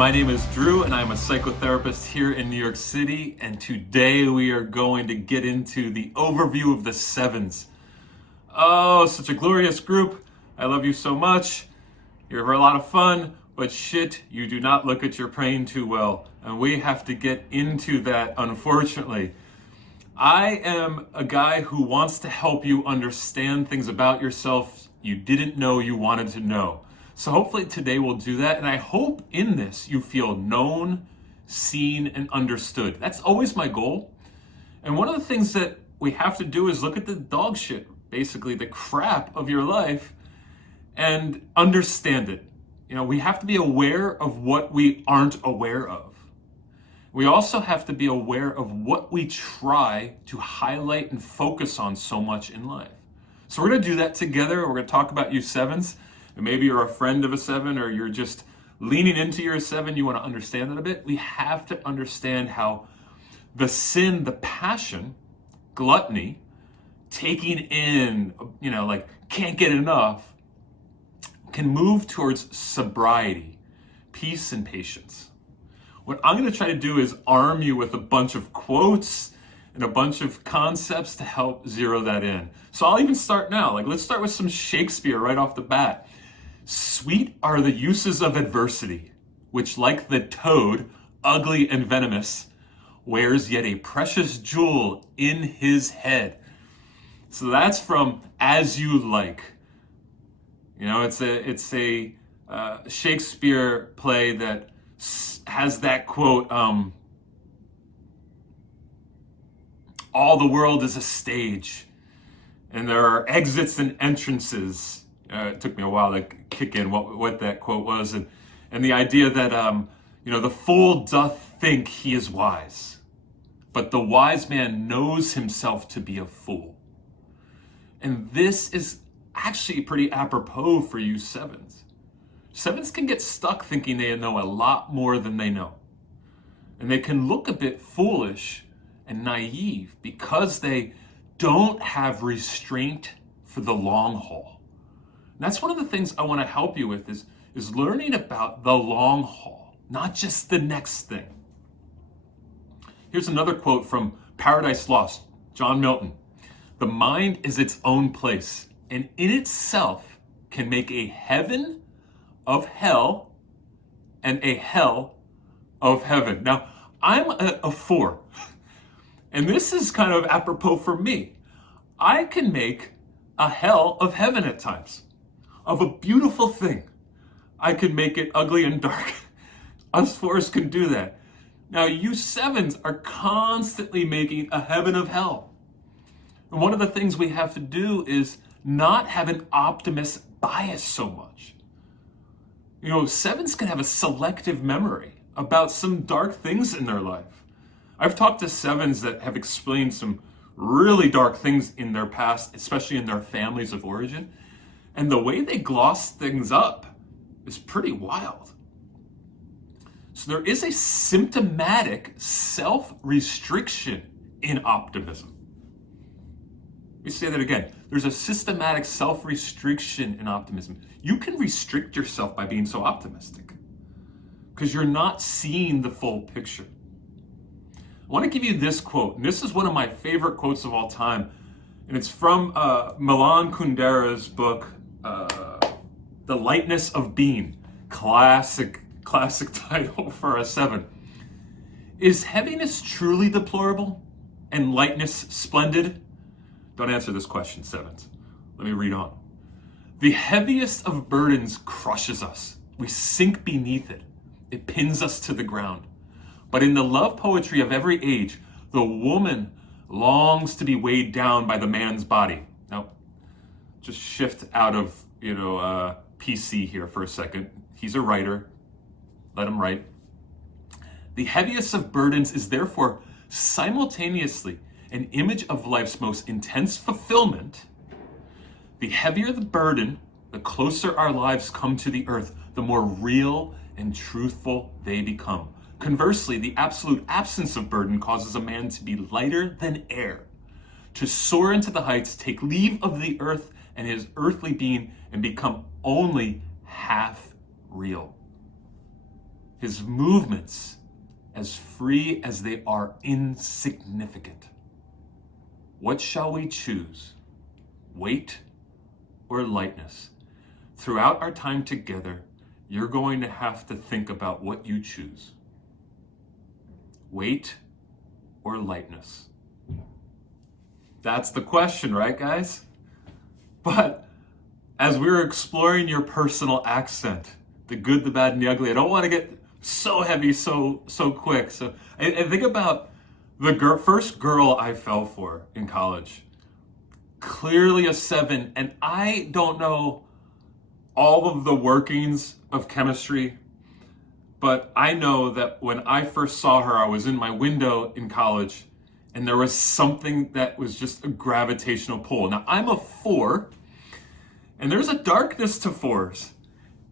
my name is Drew and I'm a psychotherapist here in New York City, and today we are going to get into the overview of the sevens. Oh, such a glorious group. I love you so much. You're a lot of fun, but shit, you do not look at your brain too well, and we have to get into that, unfortunately. I am a guy who wants to help you understand things about yourself you didn't know you wanted to know. So hopefully today we'll do that, and I hope in this you feel known, seen, and understood. That's always my goal. And one of the things that we have to do is look at the dog shit, basically the crap of your life, and understand it. You know, we have to be aware of what we aren't aware of. We also have to be aware of what we try to highlight and focus on so much in life. So we're going to do that together. We're going to talk about you sevens. And maybe you're a friend of a seven, or you're just leaning into your seven. You want to understand that a bit. We have to understand how the sin, the passion, gluttony, taking in, like can't get enough, can move towards sobriety, peace, and patience. What I'm going to try to do is arm you with a bunch of quotes and a bunch of concepts to help zero that in. So I'll even start now. Let's start with some Shakespeare right off the bat. Sweet are the uses of adversity, which like the toad, ugly and venomous, wears yet a precious jewel in his head. So that's from As You Like. You know, it's a Shakespeare play that has that quote, all the world is a stage, and there are exits and entrances. It took me a while to kick in what that quote was, and the idea that the fool doth think he is wise, but the wise man knows himself to be a fool. And this is actually pretty apropos for you sevens. Sevens can get stuck thinking they know a lot more than they know, and they can look a bit foolish and naive because they don't have restraint for the long haul. And that's one of the things I want to help you with is learning about the long haul, not just the next thing. Here's another quote from Paradise Lost, John Milton. The mind is its own place, and in itself can make a heaven of hell and a hell of heaven. Now, I'm a 4, and this is kind of apropos for me. I can make a hell of heaven at times. Of a beautiful thing, I can make it ugly and dark. Us 4s can do that. Now, you 7s are constantly making a heaven of hell. And one of the things we have to do is not have an optimist bias so much. 7s can have a selective memory about some dark things in their life. I've talked to 7s that have explained some really dark things in their past, especially in their families of origin. And the way they gloss things up is pretty wild. So there is a symptomatic self-restriction in optimism. Let me say that again. There's a systematic self-restriction in optimism. You can restrict yourself by being so optimistic because you're not seeing the full picture. I want to give you this quote, and this is one of my favorite quotes of all time, and it's from Milan Kundera's book, The Lightness of Being. Classic title for a 7. Is heaviness truly deplorable and lightness splendid? Don't answer this question, 7s. Let me read on. The heaviest of burdens crushes us. We sink beneath it. It pins us to the ground. But in the love poetry of every age, the woman longs to be weighed down by the man's body. Now, just shift out of, PC here for a second. He's a writer. Let him write. The heaviest of burdens is therefore simultaneously an image of life's most intense fulfillment. The heavier the burden, the closer our lives come to the earth, the more real and truthful they become. Conversely, the absolute absence of burden causes a man to be lighter than air, to soar into the heights, take leave of the earth and his earthly being, and become only half real. his movements as free as they are insignificant. What shall we choose? Weight or lightness? Throughout our time together, you're going to have to think about what you choose. Weight or lightness? That's the question, right, guys? But as we're exploring your personal accent, the good, the bad, and the ugly, I don't want to get so heavy so quick. So I think about the first girl I fell for in college. Clearly a 7, and I don't know all of the workings of chemistry, but I know that when I first saw her, I was in my window in college, and there was something that was just a gravitational pull. Now, I'm a 4, and there's a darkness to 4s.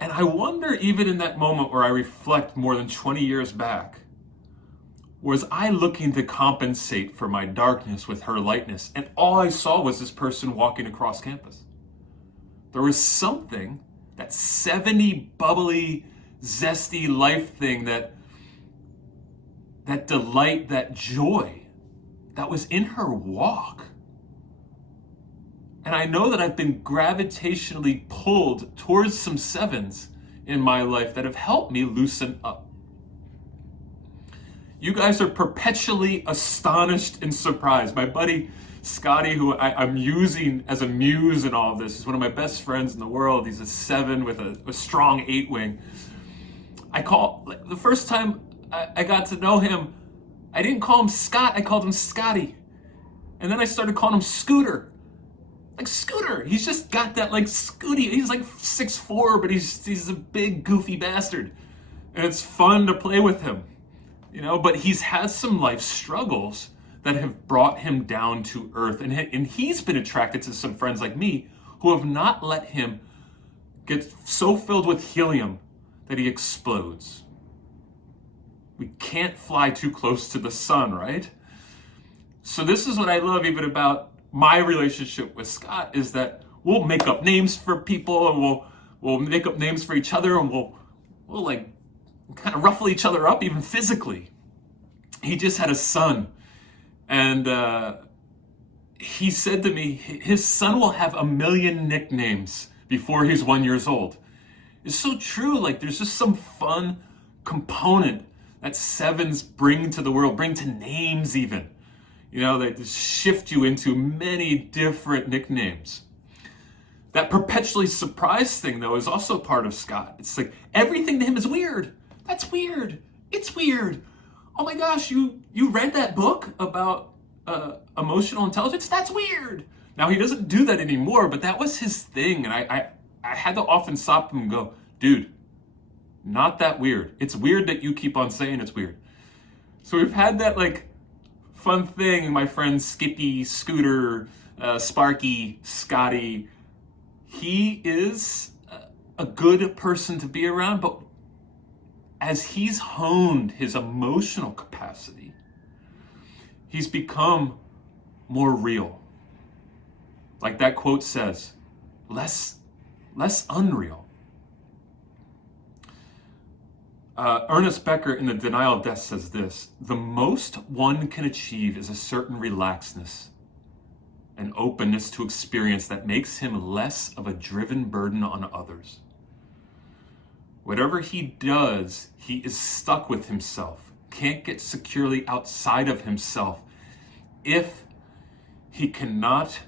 And I wonder, even in that moment where I reflect more than 20 years back, was I looking to compensate for my darkness with her lightness? And all I saw was this person walking across campus. There was something, that 70 bubbly, zesty life thing, that delight, that joy that was in her walk. And I know that I've been gravitationally pulled towards some 7s in my life that have helped me loosen up. You guys are perpetually astonished and surprised. My buddy Scotty, who I'm using as a muse in all of this, is one of my best friends in the world. He's a 7 with a strong 8 wing. The first time I got to know him, I didn't call him Scott, I called him Scotty. And then I started calling him Scooter. Like Scooter, he's just got that like Scooty. He's like 6'4", but he's a big goofy bastard. And it's fun to play with him, you know, but he's had some life struggles that have brought him down to earth. And he's been attracted to some friends like me who have not let him get so filled with helium that he explodes. We can't fly too close to the sun, right? So this is what I love even about my relationship with Scott, is that we'll make up names for people, and we'll make up names for each other, and we'll like kind of ruffle each other up even physically. He just had a son, and he said to me his son will have 1 million nicknames before he's 1 year old. It's so true. Like, there's just some fun component that 7s bring to the world, bring to names even. You know, they just shift you into many different nicknames. That perpetually surprised thing, though, is also part of Scott. It's like everything to him is weird. That's weird. It's weird. Oh my gosh, you read that book about emotional intelligence? That's weird. Now, he doesn't do that anymore, but that was his thing. And I had to often stop him and go, dude, not that weird. It's weird that you keep on saying it's weird. So we've had that like fun thing. My friends Skippy, Scooter, Sparky, Scotty. He is a good person to be around, but as he's honed his emotional capacity, he's become more real. Like that quote says, less unreal. Ernest Becker in The Denial of Death says this: the most one can achieve is a certain relaxedness, an openness to experience that makes him less of a driven burden on others. Whatever he does, he is stuck with himself, can't get securely outside of himself. If he cannot,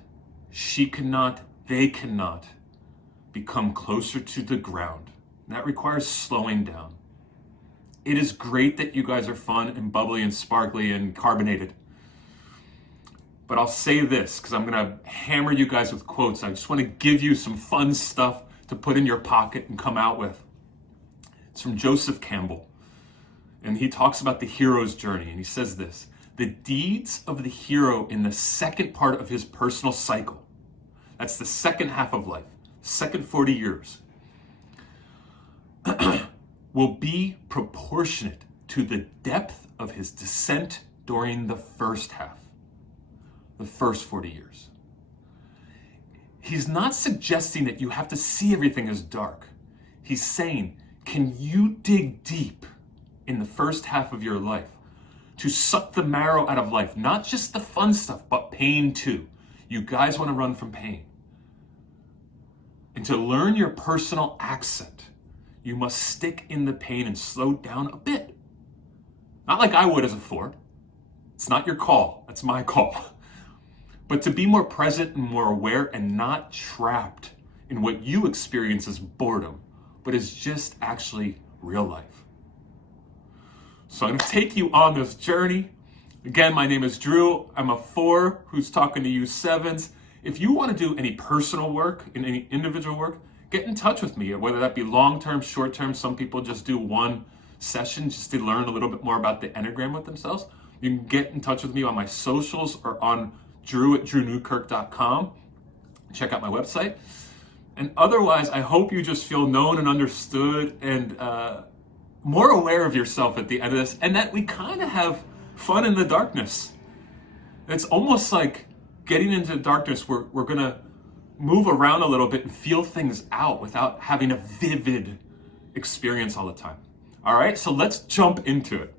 she cannot, they cannot become closer to the ground. And that requires slowing down. It is great that you guys are fun and bubbly and sparkly and carbonated. But I'll say this, because I'm going to hammer you guys with quotes. I just want to give you some fun stuff to put in your pocket and come out with. It's from Joseph Campbell. And he talks about the hero's journey. And he says this: the deeds of the hero in the second part of his personal cycle, that's the second half of life, second 40 years, will be proportionate to the depth of his descent during the first half, the first 40 years. He's not suggesting that you have to see everything as dark. He's saying, can you dig deep in the first half of your life, to suck the marrow out of life, not just the fun stuff, but pain too. You guys want to run from pain. And to learn your personal accent, you must stick in the pain and slow down a bit. Not like I would as a 4. It's not your call, that's my call. But to be more present and more aware and not trapped in what you experience as boredom, but is just actually real life. So I'm going to take you on this journey. Again, my name is Drew. I'm a 4 who's talking to you 7s. If you want to do any personal work, and any individual work, get in touch with me, whether that be long-term, short-term. Some people just do one session just to learn a little bit more about the Enneagram with themselves. You can get in touch with me on my socials or on drew@drewnewkirk.com. Check out my website. And otherwise, I hope you just feel known and understood and more aware of yourself at the end of this, and that we kind of have fun in the darkness. It's almost like getting into darkness, we're going to move around a little bit and feel things out without having a vivid experience all the time. All right, so let's jump into it.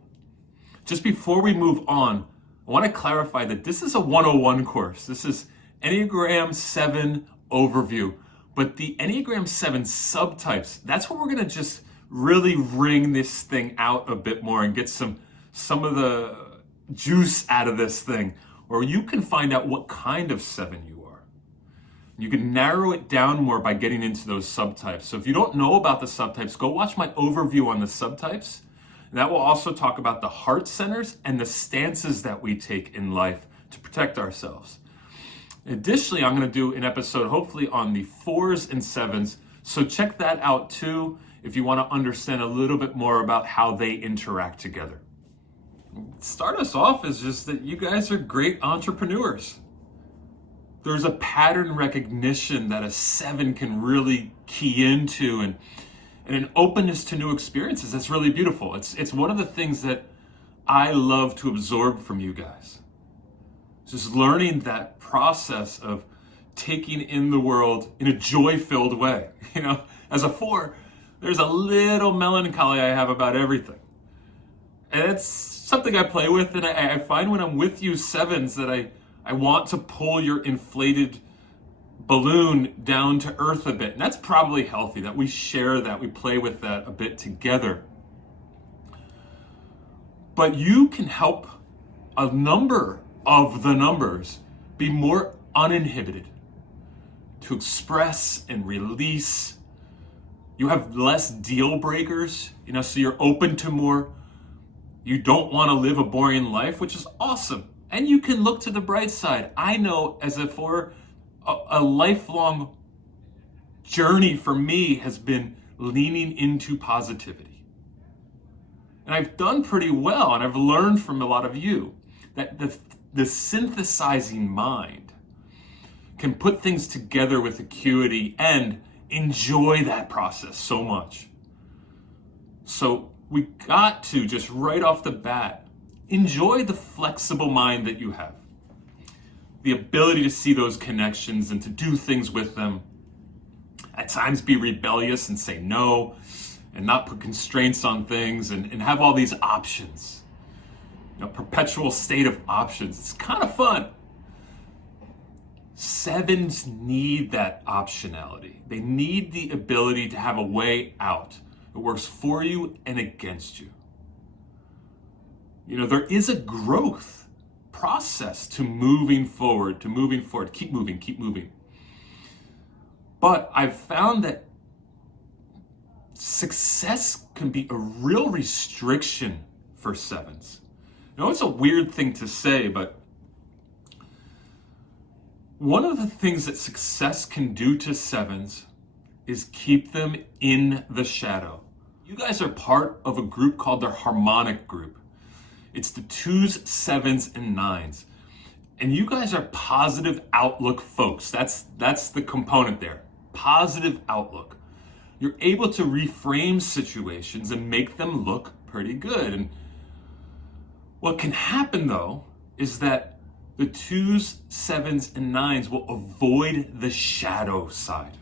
Just before we move on, I want to clarify that this is a 101 course. This is Enneagram 7 overview. But the Enneagram 7 subtypes, that's where we're going to just really wring this thing out a bit more and get some of the juice out of this thing. Or you can find out what kind of 7 you are. You can narrow it down more by getting into those subtypes. So if you don't know about the subtypes, go watch my overview on the subtypes. And that will also talk about the heart centers and the stances that we take in life to protect ourselves. Additionally, I'm going to do an episode hopefully on the 4s and 7s. So check that out too if you want to understand a little bit more about how they interact together. Start us off is just that you guys are great entrepreneurs. There's a pattern recognition that a 7 can really key into and an openness to new experiences that's really beautiful. It's one of the things that I love to absorb from you guys. Just learning that process of taking in the world in a joy-filled way. You know, as a 4, there's a little melancholy I have about everything. And it's something I play with, and I find when I'm with you 7s that I want to pull your inflated balloon down to earth a bit. And that's probably healthy, that we share that, we play with that a bit together. But you can help a number of the numbers be more uninhibited, to express and release. You have less deal breakers, you know, so you're open to more. You don't want to live a boring life, which is awesome. And you can look to the bright side. I know as a 4, a lifelong journey for me has been leaning into positivity. And I've done pretty well, and I've learned from a lot of you that the synthesizing mind can put things together with acuity and enjoy that process so much. So we got to just right off the bat, enjoy the flexible mind that you have. The ability to see those connections and to do things with them. At times be rebellious and say no, and not put constraints on things and have all these options. You know, perpetual state of options. It's kind of fun. 7s need that optionality. They need the ability to have a way out. It works for you and against you. You know, there is a growth process to moving forward, keep moving. But I've found that success can be a real restriction for 7s. I know it's a weird thing to say, but one of the things that success can do to 7s is keep them in the shadow. You guys are part of a group called the harmonic group. It's the 2s, 7s, and 9s. And you guys are positive outlook folks. That's the component there. Positive outlook. You're able to reframe situations and make them look pretty good. And what can happen though is that the 2s, 7s, and 9s will avoid the shadow side.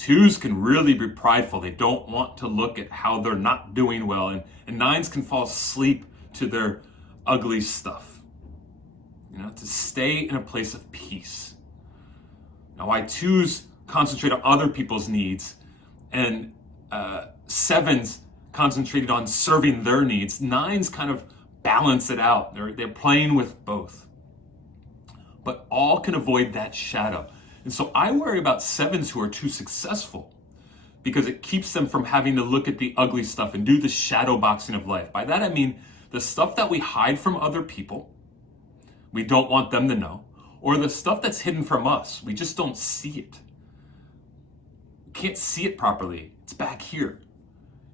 Twos can really be prideful. They don't want to look at how they're not doing well. And nines can fall asleep to their ugly stuff. To stay in a place of peace. Now, why twos concentrate on other people's needs and sevens concentrated on serving their needs, nines kind of balance it out. They're playing with both. But all can avoid that shadow. And so I worry about sevens who are too successful because it keeps them from having to look at the ugly stuff and do the shadow boxing of life. By that I mean the stuff that we hide from other people, we don't want them to know, or the stuff that's hidden from us, we just don't see it. We can't see it properly. It's back here.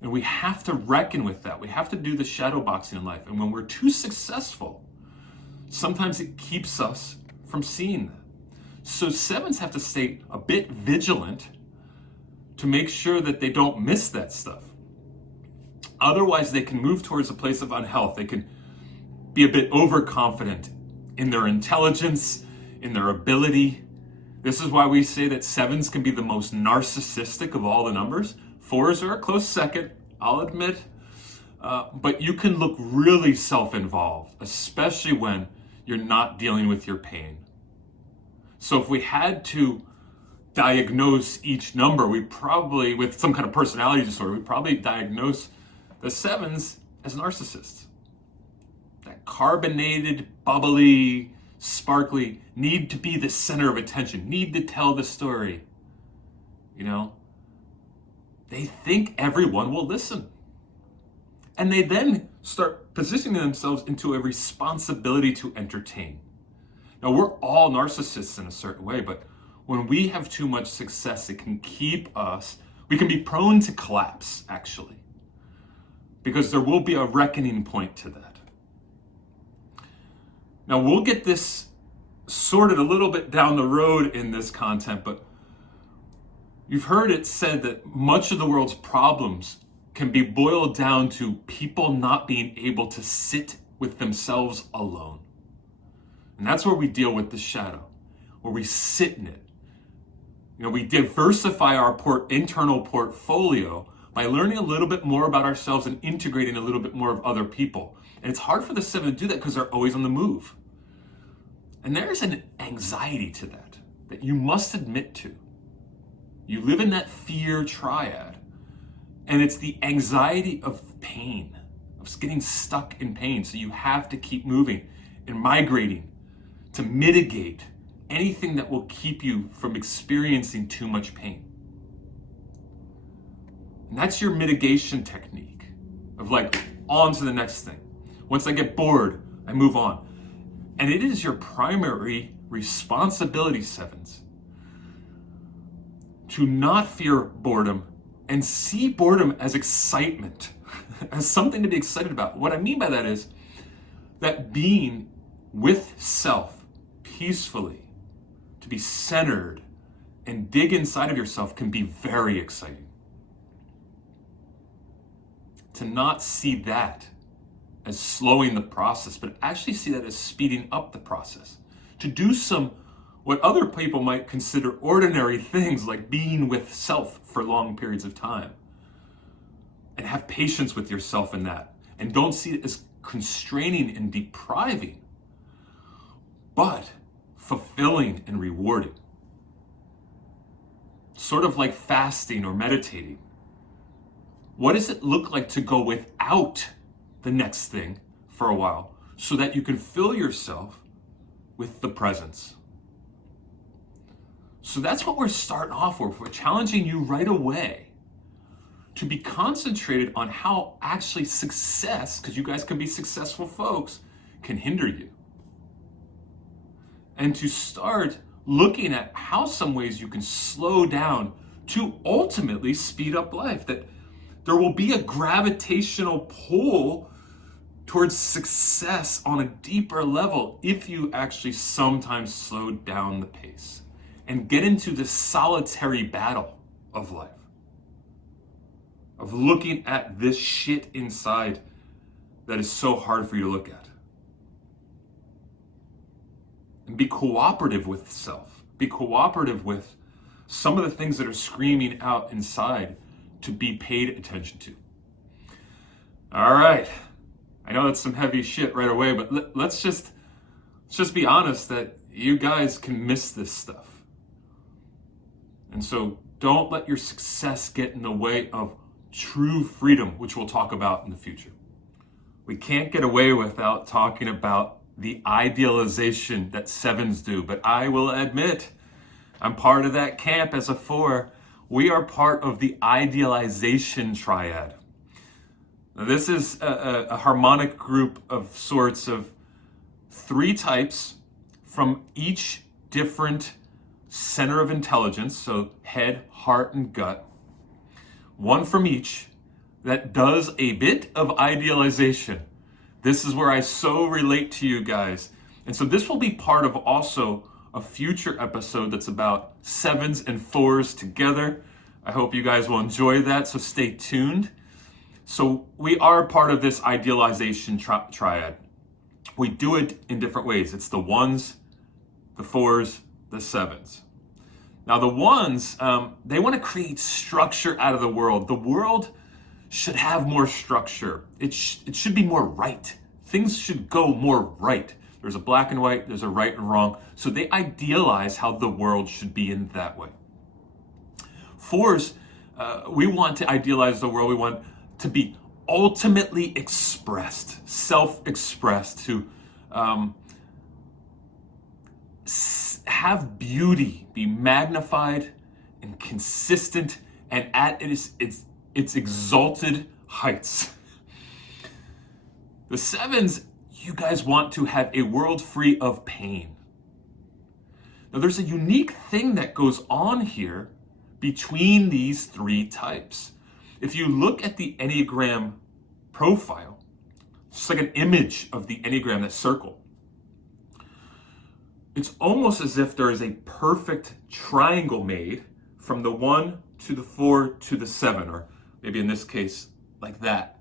And we have to reckon with that. We have to do the shadow boxing in life. And when we're too successful, sometimes it keeps us from seeing that. So sevens have to stay a bit vigilant to make sure that they don't miss that stuff. Otherwise, they can move towards a place of unhealth. They can be a bit overconfident in their intelligence, in their ability. This is why we say that sevens can be the most narcissistic of all the numbers. Fours are a close second, I'll admit. But you can look really self-involved, especially when you're not dealing with your pain. So if we had to diagnose each number, we probably, with some kind of personality disorder, we'd probably diagnose the sevens as narcissists. That carbonated, bubbly, sparkly, need to be the center of attention, need to tell the story. They think everyone will listen. And they then start positioning themselves into a responsibility to entertain. Now, we're all narcissists in a certain way, but when we have too much success, it can we can be prone to collapse, actually, because there will be a reckoning point to that. Now, we'll get this sorted a little bit down the road in this content, but you've heard it said that much of the world's problems can be boiled down to people not being able to sit with themselves alone. And that's where we deal with the shadow, where we sit in it. We diversify our internal portfolio by learning a little bit more about ourselves and integrating a little bit more of other people. And it's hard for the seven to do that because they're always on the move. And there's an anxiety to that you must admit to. You live in that fear triad, and it's the anxiety of pain, of getting stuck in pain. So you have to keep moving and migrating to mitigate anything that will keep you from experiencing too much pain. And that's your mitigation technique of on to the next thing. Once I get bored, I move on. And it is your primary responsibility, sevens, to not fear boredom and see boredom as excitement, as something to be excited about. What I mean by that is that being with self peacefully, to be centered and dig inside of yourself can be very exciting. To not see that as slowing the process, but actually see that as speeding up the process. To do what other people might consider ordinary things, like being with self for long periods of time. And have patience with yourself in that. And don't see it as constraining and depriving, but fulfilling and rewarding. Sort of like fasting or meditating. What does it look like to go without the next thing for a while so that you can fill yourself with the presence? So that's what we're starting off with. We're challenging you right away to be concentrated on how actually success, because you guys can be successful folks, can hinder you. And to start looking at how some ways you can slow down to ultimately speed up life. That there will be a gravitational pull towards success on a deeper level if you actually sometimes slow down the pace and get into this solitary battle of life, of looking at this shit inside that is so hard for you to look at. And be cooperative with self. Be cooperative with some of the things that are screaming out inside to be paid attention to. All right. I know that's some heavy shit right away, but let's just be honest that you guys can miss this stuff. And so don't let your success get in the way of true freedom, which we'll talk about in the future. We can't get away without talking about the idealization that 7s do, but I will admit, I'm part of that camp as a 4. We are part of the idealization triad. Now, this is a harmonic group of sorts of 3 types from each different center of intelligence, so head, heart, and gut. 1 from each that does a bit of idealization. This is where I so relate to you guys. And so this will be part of also a future episode that's about 7s and 4s together. I hope you guys will enjoy that, so stay tuned. So we are part of this idealization triad. We do it in different ways. It's the 1s, the 4s, the 7s. Now the 1s, they want to create structure out of the world. The world should have more structure. It should be more right. Things should go more right. There's a black and white, there's a right and wrong. So they idealize how the world should be in that way. 4s, we want to idealize the world. We want to be ultimately expressed, self-expressed, to have beauty be magnified and consistent and at its exalted heights. The 7s, you guys want to have a world free of pain. Now there's a unique thing that goes on here between these 3 types. If you look at the Enneagram profile, it's like an image of the Enneagram, that circle. It's almost as if there is a perfect triangle made from the 1 to the 4 to the 7, or maybe in this case, like that.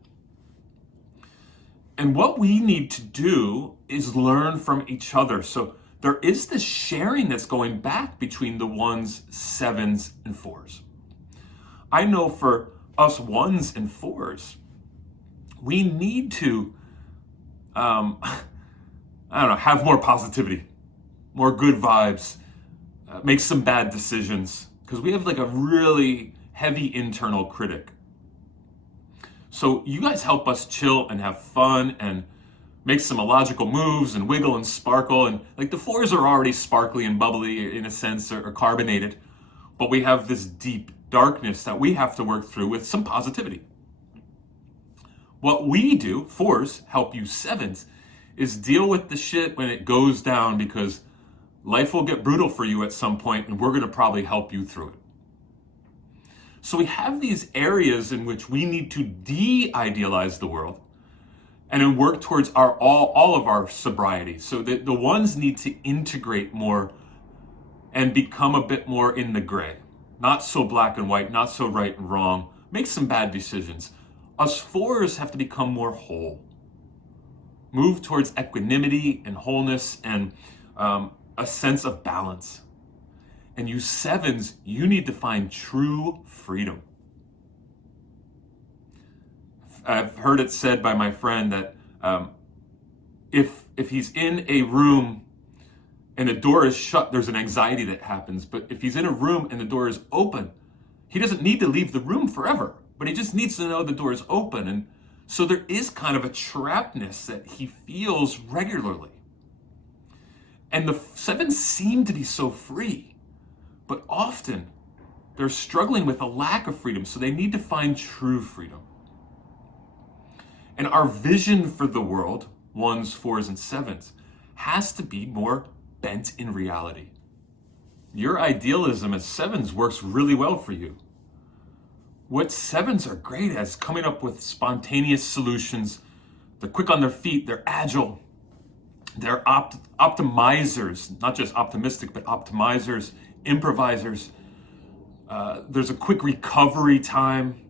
And what we need to do is learn from each other. So there is this sharing that's going back between the 1s, 7s, and 4s. I know for us 1s and 4s, we need to, have more positivity, more good vibes, make some bad decisions, because we have like a really heavy internal critic. So you guys help us chill and have fun and make some illogical moves and wiggle and sparkle. And like the 4s are already sparkly and bubbly in a sense, or carbonated, but we have this deep darkness that we have to work through with some positivity. What we do, 4s, help you 7s, is deal with the shit when it goes down, because life will get brutal for you at some point, and we're going to probably help you through it. So we have these areas in which we need to de-idealize the world and then work towards all of our sobriety. So the 1s need to integrate more and become a bit more in the gray. Not so black and white, not so right and wrong. Make some bad decisions. Us 4s have to become more whole. Move towards equanimity and wholeness and a sense of balance. And you 7s, you need to find true freedom. I've heard it said by my friend that if he's in a room and the door is shut, there's an anxiety that happens. But if he's in a room and the door is open, he doesn't need to leave the room forever, but he just needs to know the door is open. And so there is kind of a trappedness that he feels regularly. And the 7s seem to be so free, but often they're struggling with a lack of freedom, so they need to find true freedom. And our vision for the world, 1s, 4s, and 7s, has to be more bent in reality. Your idealism as 7s works really well for you. What 7s are great at is coming up with spontaneous solutions. They're quick on their feet, they're agile, they're optimizers, not just optimistic, but optimizers, improvisers. There's a quick recovery time.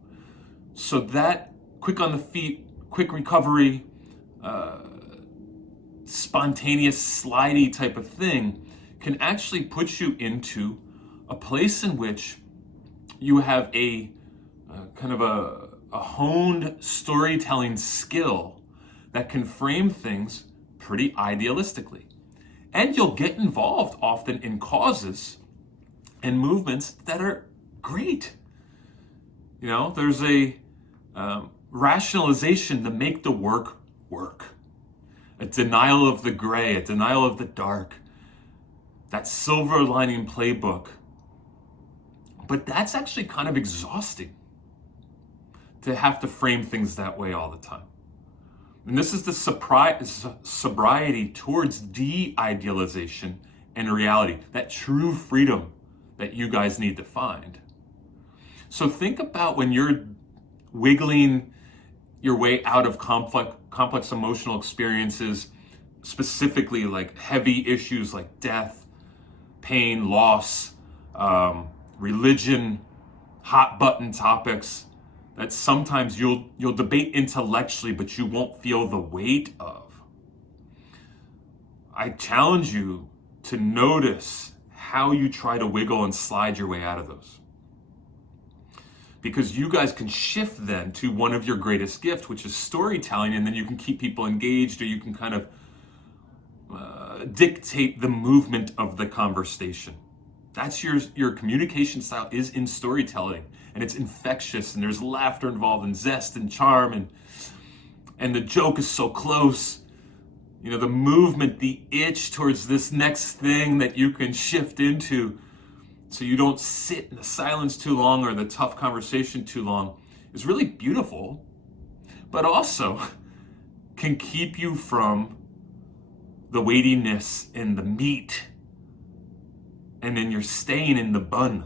So that quick on the feet, quick recovery, spontaneous, slidey type of thing can actually put you into a place in which you have a kind of a honed storytelling skill that can frame things pretty idealistically. And you'll get involved often in causes and movements that are great. You know, there's a rationalization to make the work work. A denial of the gray, a denial of the dark. That silver lining playbook. But that's actually kind of exhausting to have to frame things that way all the time. And this is the sobriety towards de-idealization and reality, that true freedom that you guys need to find. So think about when you're wiggling your way out of complex emotional experiences, specifically like heavy issues like death, pain, loss, religion, hot button topics that sometimes you'll debate intellectually, but you won't feel the weight of. I challenge you to notice how you try to wiggle and slide your way out of those. Because you guys can shift then to one of your greatest gifts, which is storytelling, and then you can keep people engaged, or you can kind of dictate the movement of the conversation. That's your communication style is in storytelling, and it's infectious, and there's laughter involved, and zest and charm, and the joke is so close. You know, the movement, the itch towards this next thing that you can shift into so you don't sit in the silence too long or the tough conversation too long is really beautiful, but also can keep you from the weightiness and the meat. And then you're staying in the bun.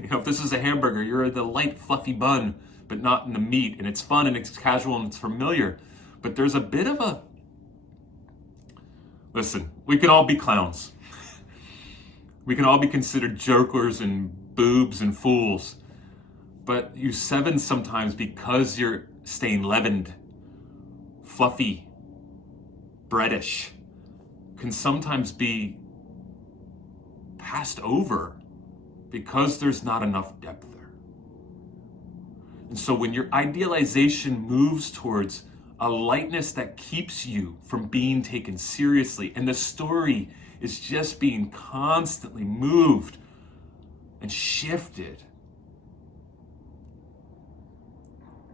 You know, if this is a hamburger, you're in the light, fluffy bun, but not in the meat. And it's fun and it's casual and it's familiar. But there's a bit of a... Listen, we can all be clowns. We can all be considered jokers and boobs and fools. But you sevens sometimes, because you're staying leavened, fluffy, breadish, can sometimes be passed over because there's not enough depth there. And so when your idealization moves towards a lightness that keeps you from being taken seriously, and the story is just being constantly moved and shifted,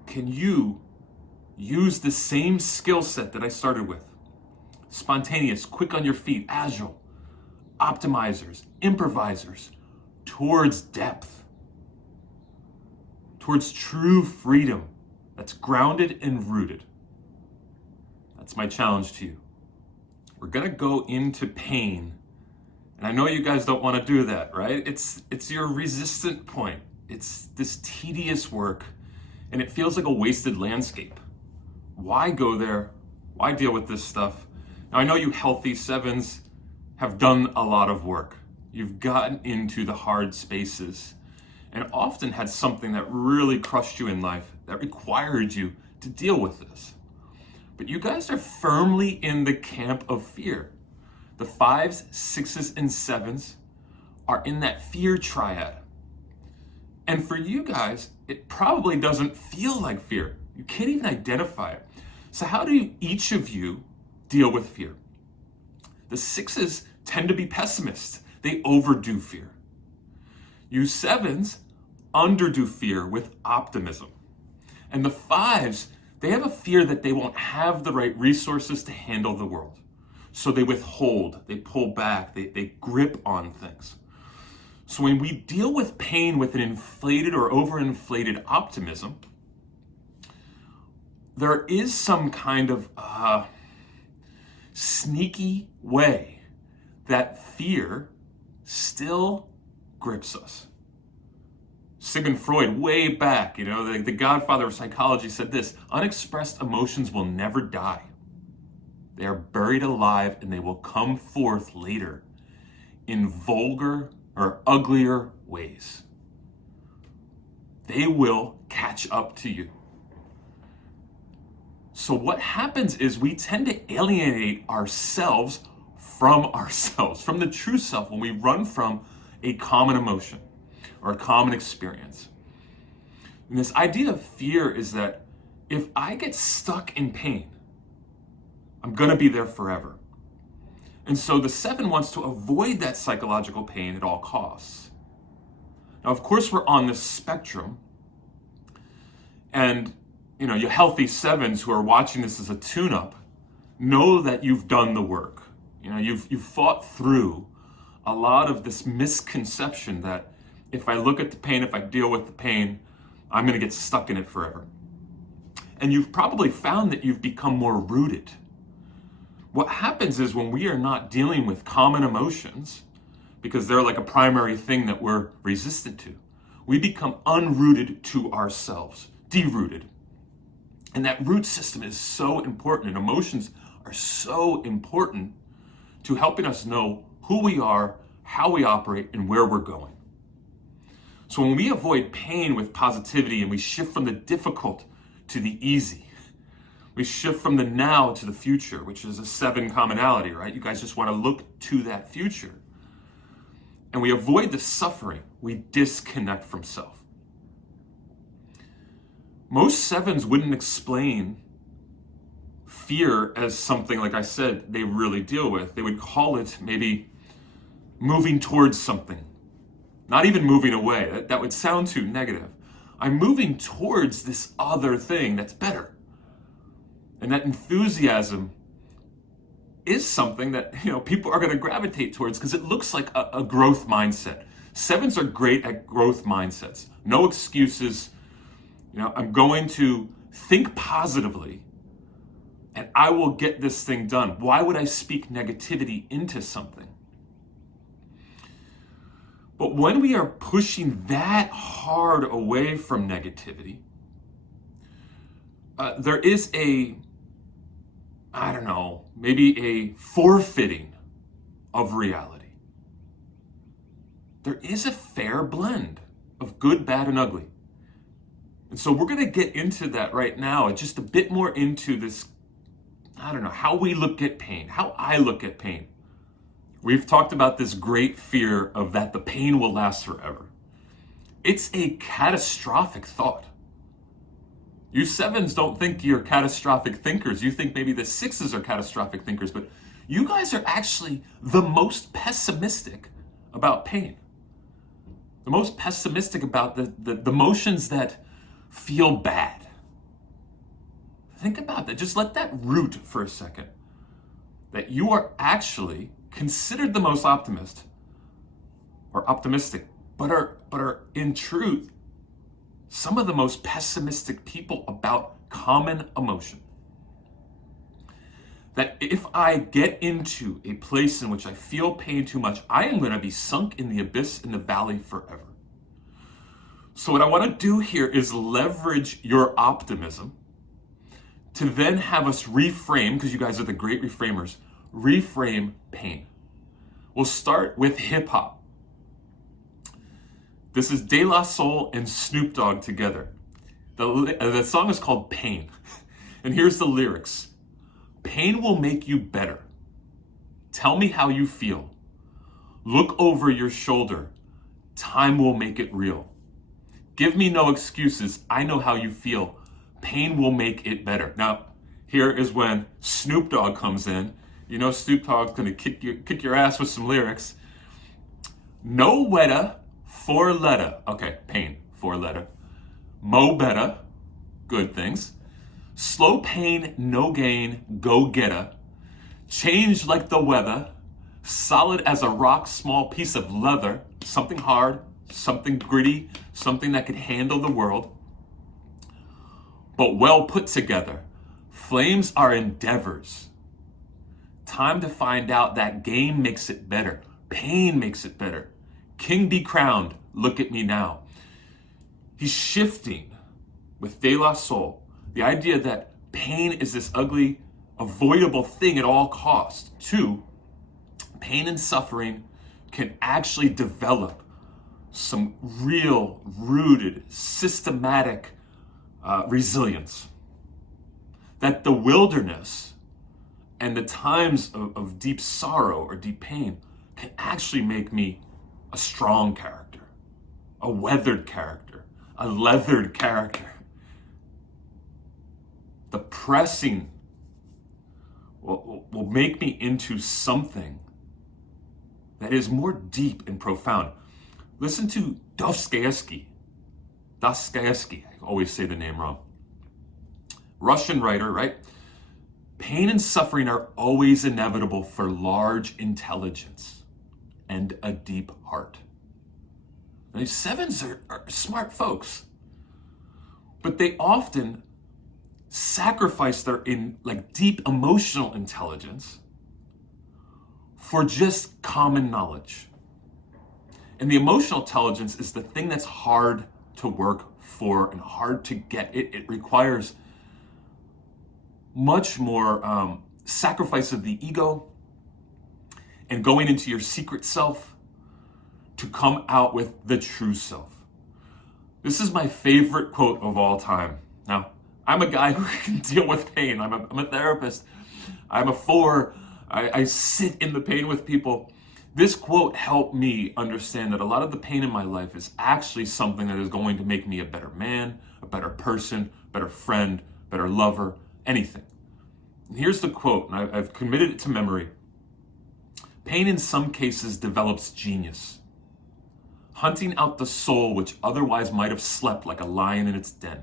can you use the same skill set that I started with? Spontaneous, quick on your feet, agile, optimizers, improvisers, towards depth, towards true freedom that's grounded and rooted. That's my challenge to you. We're gonna go into pain, and I know you guys don't want to do that, right? It's your resistant point. It's this tedious work, and it feels like a wasted landscape. Why go there? Why deal with this stuff? Now, I know you healthy sevens have done a lot of work. You've gotten into the hard spaces and often had something that really crushed you in life that required you to deal with this. But you guys are firmly in the camp of fear. The 5s, 6s, and 7s are in that fear triad. And for you guys, it probably doesn't feel like fear. You can't even identify it. So how do each of you deal with fear? The 6s tend to be pessimists. They overdo fear. You 7s underdo fear with optimism. And the 5s, they have a fear that they won't have the right resources to handle the world. So they withhold, they pull back, they grip on things. So when we deal with pain with an inflated or overinflated optimism, there is some kind of sneaky way that fear still grips us. Sigmund Freud, way back, the godfather of psychology, said this: unexpressed emotions will never die. They are buried alive, and they will come forth later in vulgar or uglier ways. They will catch up to you. So what happens is we tend to alienate ourselves, from the true self, when we run from a common emotion or a common experience. And this idea of fear is that if I get stuck in pain, I'm going to be there forever. And so the 7 wants to avoid that psychological pain at all costs. Now, of course, we're on this spectrum. And, you healthy 7s who are watching this as a tune-up know that you've done the work. You've fought through a lot of this misconception that if I look at the pain, if I deal with the pain, I'm going to get stuck in it forever. And you've probably found that you've become more rooted. What happens is when we are not dealing with common emotions, because they're like a primary thing that we're resistant to, we become unrooted to ourselves, derooted. And that root system is so important, and emotions are so important to helping us know who we are, how we operate, and where we're going. So when we avoid pain with positivity and we shift from the difficult to the easy, we shift from the now to the future, which is a 7 commonality, right? You guys just want to look to that future. And we avoid the suffering. We disconnect from self. Most 7s wouldn't explain fear as something, like I said, they really deal with. They would call it maybe moving towards something. Not even moving away. That would sound too negative. I'm moving towards this other thing that's better. And that enthusiasm is something that people are going to gravitate towards because it looks like a growth mindset. 7s are great at growth mindsets. No excuses. I'm going to think positively and I will get this thing done. Why would I speak negativity into something? But when we are pushing that hard away from negativity, there is maybe a forfeiting of reality. There is a fair blend of good, bad, and ugly. And so we're going to get into that right now, and just a bit more into this, how we look at pain, how I look at pain. We've talked about this great fear of that the pain will last forever. It's a catastrophic thought. You 7s don't think you're catastrophic thinkers. You think maybe the 6s are catastrophic thinkers, but you guys are actually the most pessimistic about pain. The most pessimistic about the emotions that feel bad. Think about that. Just let that root for a second. That you are actually considered the most optimistic, but are in truth some of the most pessimistic people about common emotion. That if I get into a place in which I feel pain too much, I am going to be sunk in the abyss, in the valley forever. So what I want to do here is leverage your optimism to then have us reframe, because you guys are the great reframers, reframe pain. We'll start with hip hop. This is De La Soul and Snoop Dogg together. The song is called Pain. And here's the lyrics. Pain will make you better. Tell me how you feel. Look over your shoulder. Time will make it real. Give me no excuses. I know how you feel. Pain will make it better. Now, here is when Snoop Dogg comes in. Snoop Dogg's gonna kick your ass with some lyrics. No wetta, 4 letter. Okay, pain, 4 letter. Mo better, good things. Slow pain, no gain, go getter. Change like the weather. Solid as a rock, small piece of leather. Something hard, something gritty, something that could handle the world. But well put together. Flames are endeavors. Time to find out that game makes it better. Pain makes it better. King be crowned, look at me now. He's shifting with De La Soul. The idea that pain is this ugly, avoidable thing at all costs. 2, pain and suffering can actually develop some real, rooted, systematic resilience. That the wilderness and the times of deep sorrow or deep pain can actually make me a strong character, a weathered character, a leathered character. The pressing will make me into something that is more deep and profound. Listen to Dostoevsky. I always say the name wrong. Russian writer, right? Pain and suffering are always inevitable for large intelligence and a deep heart. Now, these sevens are smart folks, but they often sacrifice their deep emotional intelligence for just common knowledge. And the emotional intelligence is the thing that's hard to work for and hard to get. It requires much more sacrifice of the ego and going into your secret self to come out with the true self. This is my favorite quote of all time. Now, I'm a guy who can deal with pain. I'm a therapist. I'm a 4. I sit in the pain with people. This quote helped me understand that a lot of the pain in my life is actually something that is going to make me a better man, a better person, better friend, better lover, anything. And here's the quote, and I've committed it to memory. Pain in some cases develops genius, hunting out the soul which otherwise might have slept like a lion in its den.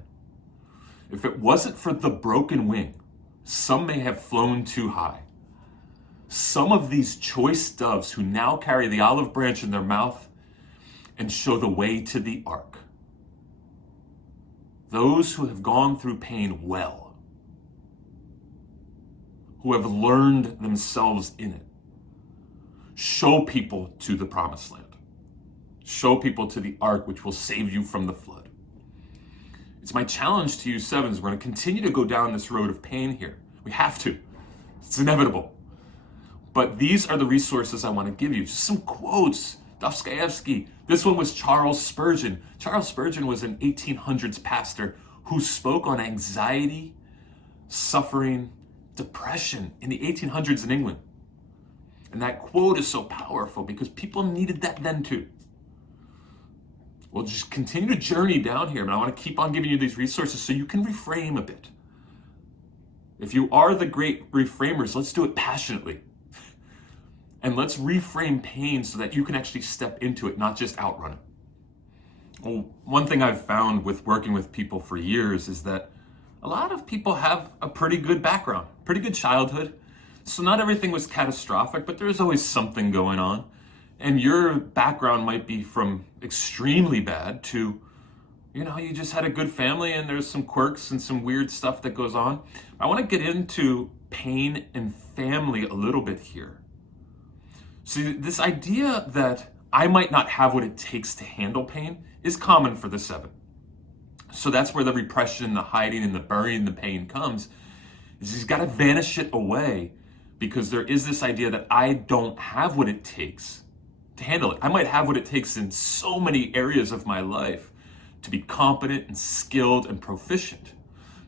If it wasn't for the broken wing, some may have flown too high. Some of these choice doves who now carry the olive branch in their mouth and show the way to the ark. Those who have gone through pain well, who have learned themselves in it, show people to the promised land. Show people to the ark which will save you from the flood. It's my challenge to you sevens. We're going to continue to go down this road of pain here. We have to. It's inevitable. But these are the resources I want to give you. Just some quotes. Dostoevsky. This one was Charles Spurgeon. Charles Spurgeon was an 1800s pastor who spoke on anxiety, suffering, depression in the 1800s in England. And that quote is so powerful because people needed that then too. We'll just continue to journey down here, and I want to keep on giving you these resources so you can reframe a bit. If you are the great reframers, let's do it passionately. And let's reframe pain so that you can actually step into it, not just outrun it. Well, one thing I've found with working with people for years is that a lot of people have a pretty good background, pretty good childhood. So not everything was catastrophic, but there's always something going on. And your background might be from extremely bad to, you just had a good family and there's some quirks and some weird stuff that goes on. I want to get into pain and family a little bit here. See, this idea that I might not have what it takes to handle pain is common for the 7. So that's where the repression, the hiding, and the burying the pain comes, is he's got to vanish it away because there is this idea that I don't have what it takes to handle it. I might have what it takes in so many areas of my life to be competent and skilled and proficient.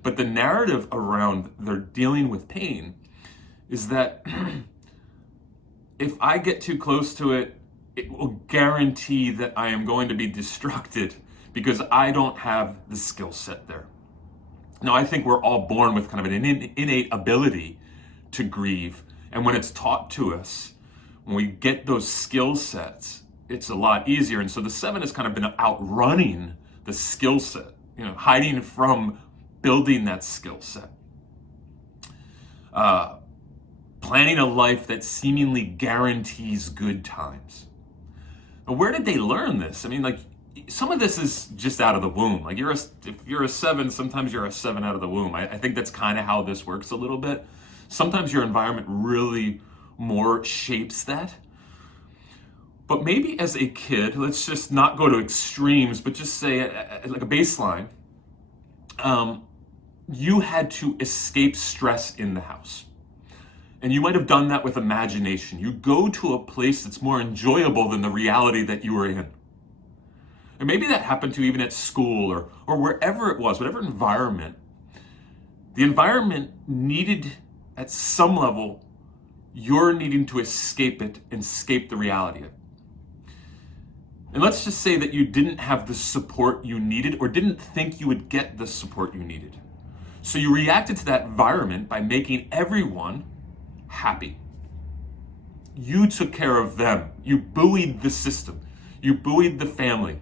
But the narrative around their dealing with pain is that if I get too close to it, it will guarantee that I am going to be destructed because I don't have the skill set there. Now, I think we're all born with kind of an innate ability to grieve. And when it's taught to us, when we get those skill sets, it's a lot easier. And so the 7 has kind of been outrunning the skill set, hiding from building that skill set. Planning a life that seemingly guarantees good times. Now, where did they learn this? I mean, some of this is just out of the womb. If you're a 7, sometimes you're a 7 out of the womb. I think that's kind of how this works a little bit. Sometimes your environment really more shapes that. But maybe as a kid, let's just not go to extremes, but just say like a baseline, you had to escape stress in the house. And you might have done that with imagination. You go to a place that's more enjoyable than the reality that you were in. And maybe that happened to you even at school or wherever it was, whatever environment. The environment needed, at some level, you're needing to escape it and escape the reality of it. And let's just say that you didn't have the support you needed or didn't think you would get the support you needed. So you reacted to that environment by making everyone happy. You took care of them. You buoyed the system. You buoyed the family.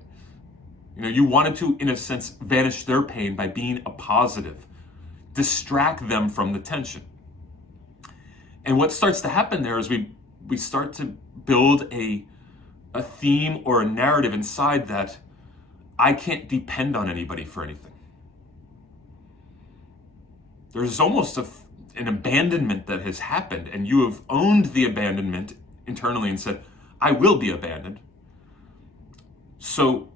You wanted to, in a sense, vanish their pain by being a positive, distract them from the tension. And what starts to happen there is we start to build a theme or a narrative inside that I can't depend on anybody for anything. There's almost an abandonment that has happened, and you have owned the abandonment internally and said, I will be abandoned. So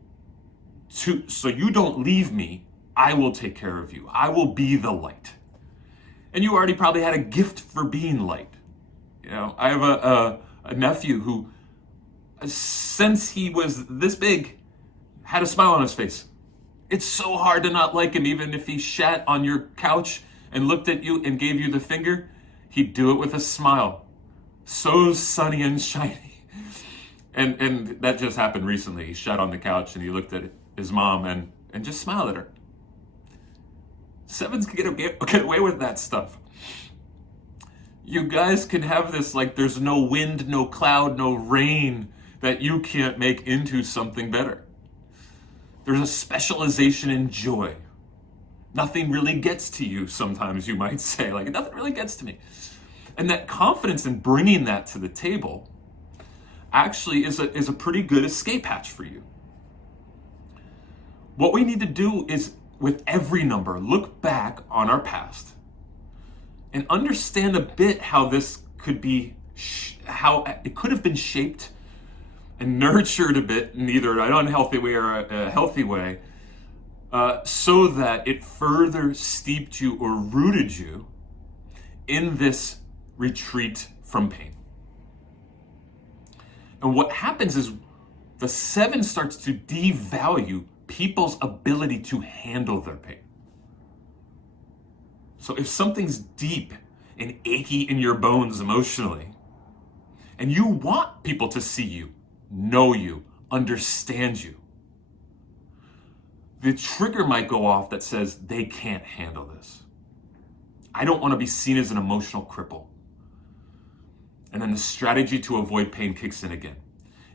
you don't leave me, I will take care of you. I will be the light. And you already probably had a gift for being light. I have a nephew who, since he was this big, had a smile on his face. It's so hard to not like him, even if he shat on your couch and looked at you and gave you the finger, he'd do it with a smile. So sunny and shiny. And that just happened recently. He sat on the couch and he looked at his mom and just smiled at her. Sevens can get away with that stuff. You guys can have this like there's no wind, no cloud, no rain that you can't make into something better. There's a specialization in joy. Nothing really gets to you, sometimes you might say. Like, nothing really gets to me. And that confidence in bringing that to the table actually is a pretty good escape hatch for you. What we need to do is, with every number, look back on our past and understand a bit how this could be, how it could have been shaped and nurtured a bit in either an unhealthy way or a healthy way, so that it further steeped you or rooted you in this retreat from pain. And what happens is the 7 starts to devalue people's ability to handle their pain. So if something's deep and achy in your bones emotionally, and you want people to see you, know you, understand you, the trigger might go off that says they can't handle this. I don't want to be seen as an emotional cripple. And then the strategy to avoid pain kicks in again.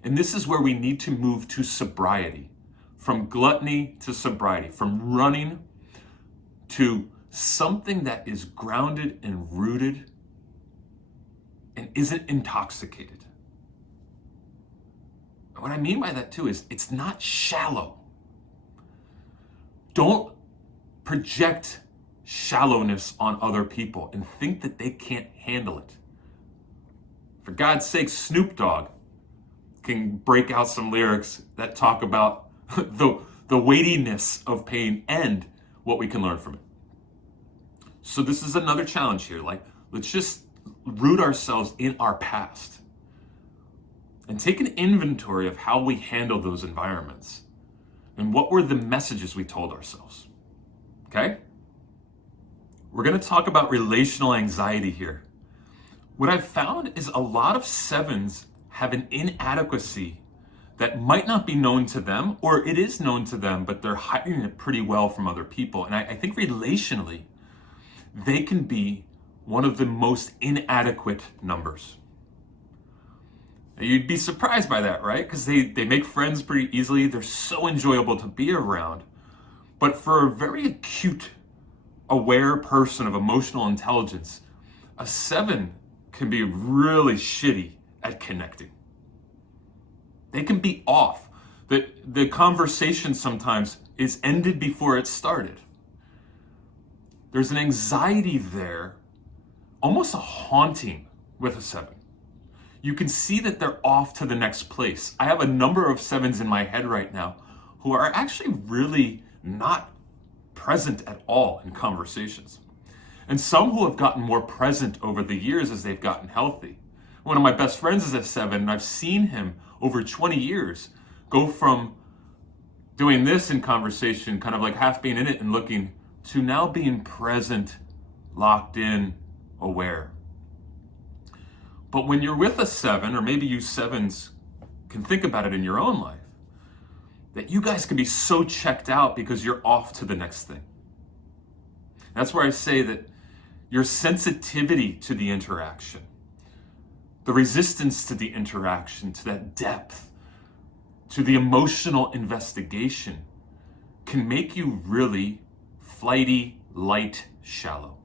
And this is where we need to move to sobriety. From gluttony to sobriety. From running to something that is grounded and rooted and isn't intoxicated. And what I mean by that too is it's not shallow. Don't project shallowness on other people and think that they can't handle it. For God's sake, Snoop Dogg can break out some lyrics that talk about the weightiness of pain and what we can learn from it. So this is another challenge here. Like, let's just root ourselves in our past and take an inventory of how we handle those environments. And what were the messages we told ourselves? Okay? We're going to talk about relational anxiety here. What I've found is a lot of 7s have an inadequacy that might not be known to them, or it is known to them, but they're hiding it pretty well from other people. And I think relationally, they can be one of the most inadequate numbers. You'd be surprised by that, right? Because they make friends pretty easily. They're so enjoyable to be around. But for a very acute, aware person of emotional intelligence, a 7 can be really shitty at connecting. They can be off. The conversation sometimes is ended before it started. There's an anxiety there, almost a haunting with a 7. You can see that they're off to the next place. I have a number of 7s in my head right now who are actually really not present at all in conversations. And some who have gotten more present over the years as they've gotten healthy. One of my best friends is a 7, and I've seen him over 20 years go from doing this in conversation, kind of like half being in it and looking, to now being present, locked in, aware. But when you're with a 7, or maybe you 7s can think about it in your own life, that you guys can be so checked out because you're off to the next thing. That's where I say that your sensitivity to the interaction, the resistance to the interaction, to that depth, to the emotional investigation, can make you really flighty, light, shallow.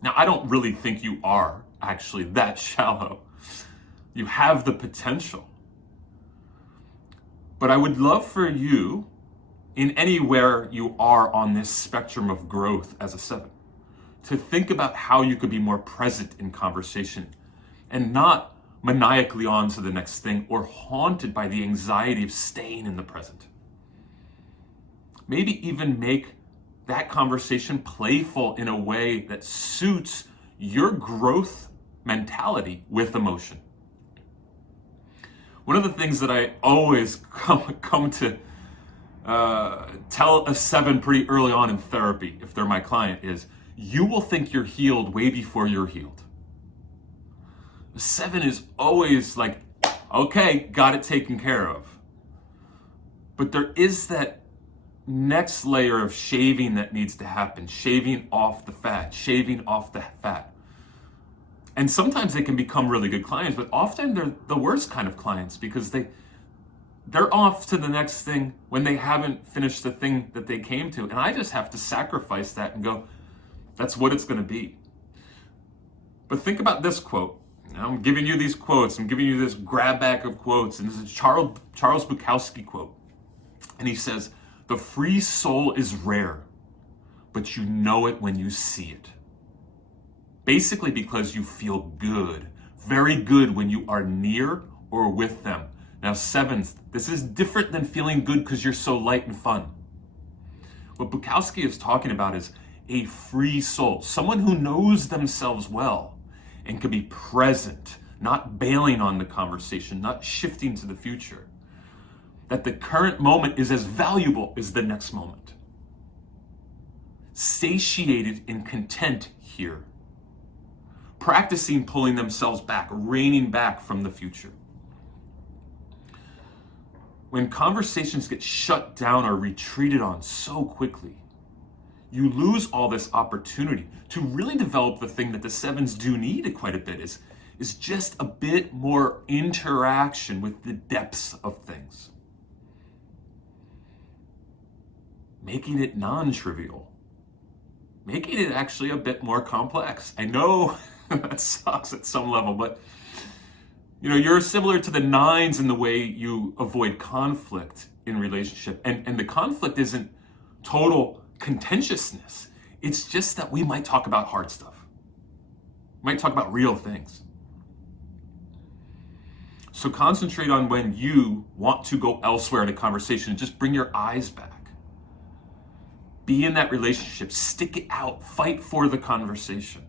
Now, I don't really think you are actually that shallow. You have the potential. But I would love for you, in anywhere you are on this spectrum of growth as a 7, to think about how you could be more present in conversation and not maniacally on to the next thing or haunted by the anxiety of staying in the present. Maybe even make that conversation playful in a way that suits your growth mentality with emotion. One of the things that I always come to tell a 7 pretty early on in therapy, if they're my client, is you will think you're healed way before you're healed. The 7 is always like, okay, got it taken care of. But there is that next layer of shaving that needs to happen, shaving off the fat. And sometimes they can become really good clients, but often they're the worst kind of clients because they're off to the next thing when they haven't finished the thing that they came to. And I just have to sacrifice that and go, that's what it's going to be. But think about this quote. I'm giving you these quotes. I'm giving you this grab bag of quotes. And this is a Charles Bukowski quote. And he says, "The free soul is rare, but you know it when you see it." Basically because you feel good, very good when you are near or with them. Now 7s, this is different than feeling good because you're so light and fun. What Bukowski is talking about is a free soul, someone who knows themselves well and can be present, not bailing on the conversation, not shifting to the future. That the current moment is as valuable as the next moment. Satiated and content here. Practicing pulling themselves back, reining back from the future. When conversations get shut down or retreated on so quickly, you lose all this opportunity to really develop the thing that the 7s do need quite a bit, is just a bit more interaction with the depths of things. Making it non-trivial. Making it actually a bit more complex. I know that sucks at some level, but you're similar to the 9s in the way you avoid conflict in relationship. And the conflict isn't total contentiousness. It's just that we might talk about hard stuff. We might talk about real things. So concentrate on when you want to go elsewhere in a conversation and just bring your eyes back. Be in that relationship, stick it out, fight for the conversation.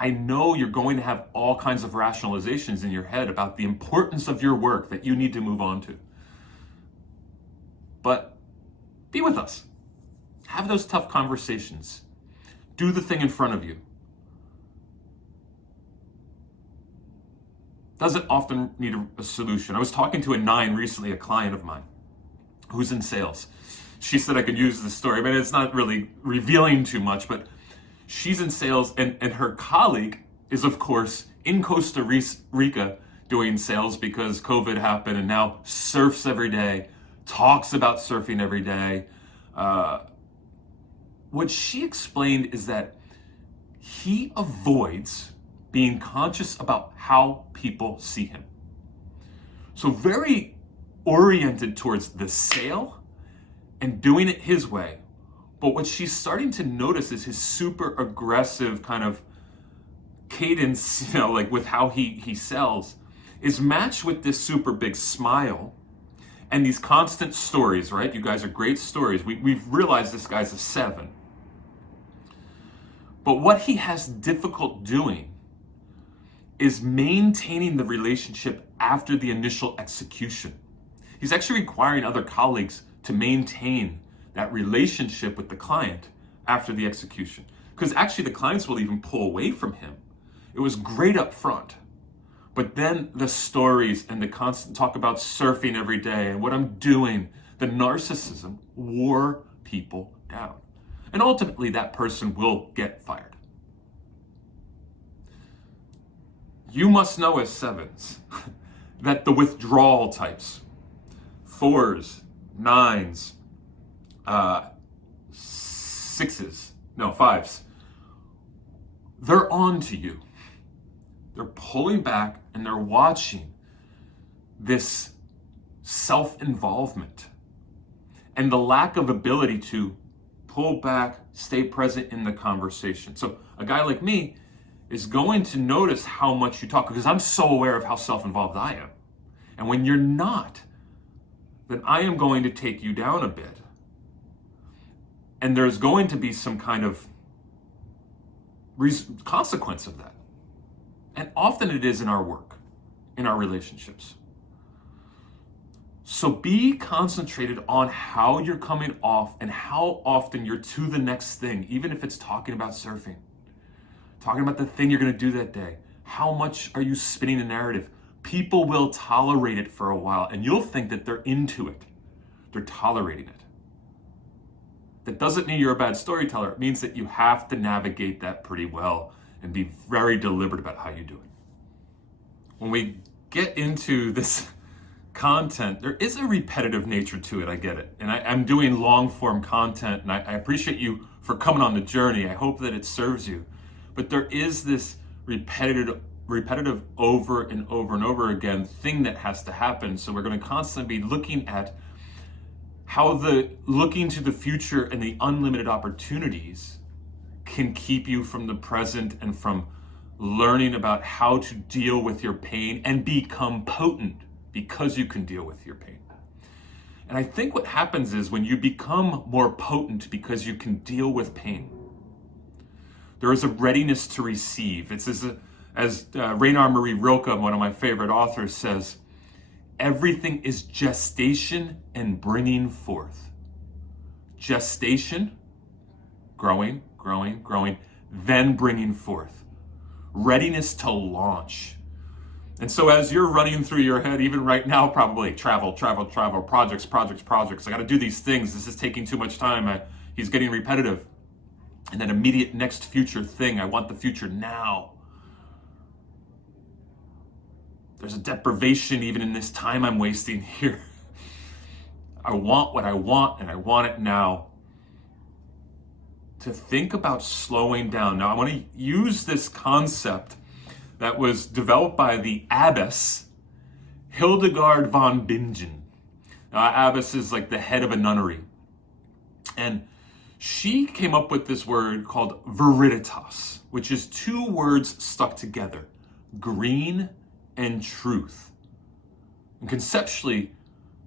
I know you're going to have all kinds of rationalizations in your head about the importance of your work that you need to move on to. But be with us. Have those tough conversations. Do the thing in front of you. Doesn't often need a solution. I was talking to a 9 recently, a client of mine, who's in sales. She said I could use this story. I mean, it's not really revealing too much, but she's in sales, and her colleague is, of course, in Costa Rica doing sales because COVID happened, and now surfs every day, talks about surfing every day. What she explained is that he avoids being conscious about how people see him. So very oriented towards the sale and doing it his way. But what she's starting to notice is his super aggressive kind of cadence, like with how he sells, is matched with this super big smile and these constant stories, right? You guys are great stories. We've realized this guy's a 7. But what he has difficult doing is maintaining the relationship after the initial execution. He's actually requiring other colleagues to maintain that relationship with the client after the execution. Because actually the clients will even pull away from him. It was great up front, But then the stories and the constant talk about surfing every day and what I'm doing, the narcissism wore people down. And ultimately that person will get fired. You must know as sevens that the withdrawal types, 4s, 9s, 6s, no, 5s, they're on to you. They're pulling back and they're watching this self-involvement and the lack of ability to pull back, stay present in the conversation. So a guy like me is going to notice how much you talk because I'm so aware of how self-involved I am. And when you're not, then I am going to take you down a bit. And there's going to be some kind of consequence of that. And often it is in our work, in our relationships. So be concentrated on how you're coming off and how often you're to the next thing, even if it's talking about surfing, talking about the thing you're going to do that day. How much are you spinning a narrative? People will tolerate it for a while, and you'll think that they're into it. They're tolerating it. That doesn't mean you're a bad storyteller. It means that you have to navigate that pretty well and be very deliberate about how you do it. When we get into this content, there is a repetitive nature to it. I get it. And I'm doing long form content, and I appreciate you for coming on the journey. I hope that it serves you. But there is this repetitive over and over and over again thing that has to happen. So we're going to constantly be looking at how the looking to the future and the unlimited opportunities can keep you from the present and from learning about how to deal with your pain and become potent because you can deal with your pain. And I think what happens is when you become more potent because you can deal with pain, there is a readiness to receive. It's as Rainer Marie Rilke, one of my favorite authors, says, everything is gestation and bringing forth. Gestation, growing, then bringing forth. Readiness to launch. And so as you're running through your head, even right now, probably travel, projects. I got to do these things. This is taking too much time. He's getting repetitive. And then immediate next future thing. I want the future now. There's a deprivation even in this time I'm wasting here. I want what I want, and I want it now. To think about slowing down. Now, I want to use this concept that was developed by the abbess, Hildegard von Bingen. Now, abbess is like the head of a nunnery. And she came up with this word called Viriditas, which is two words stuck together, green and truth. And conceptually,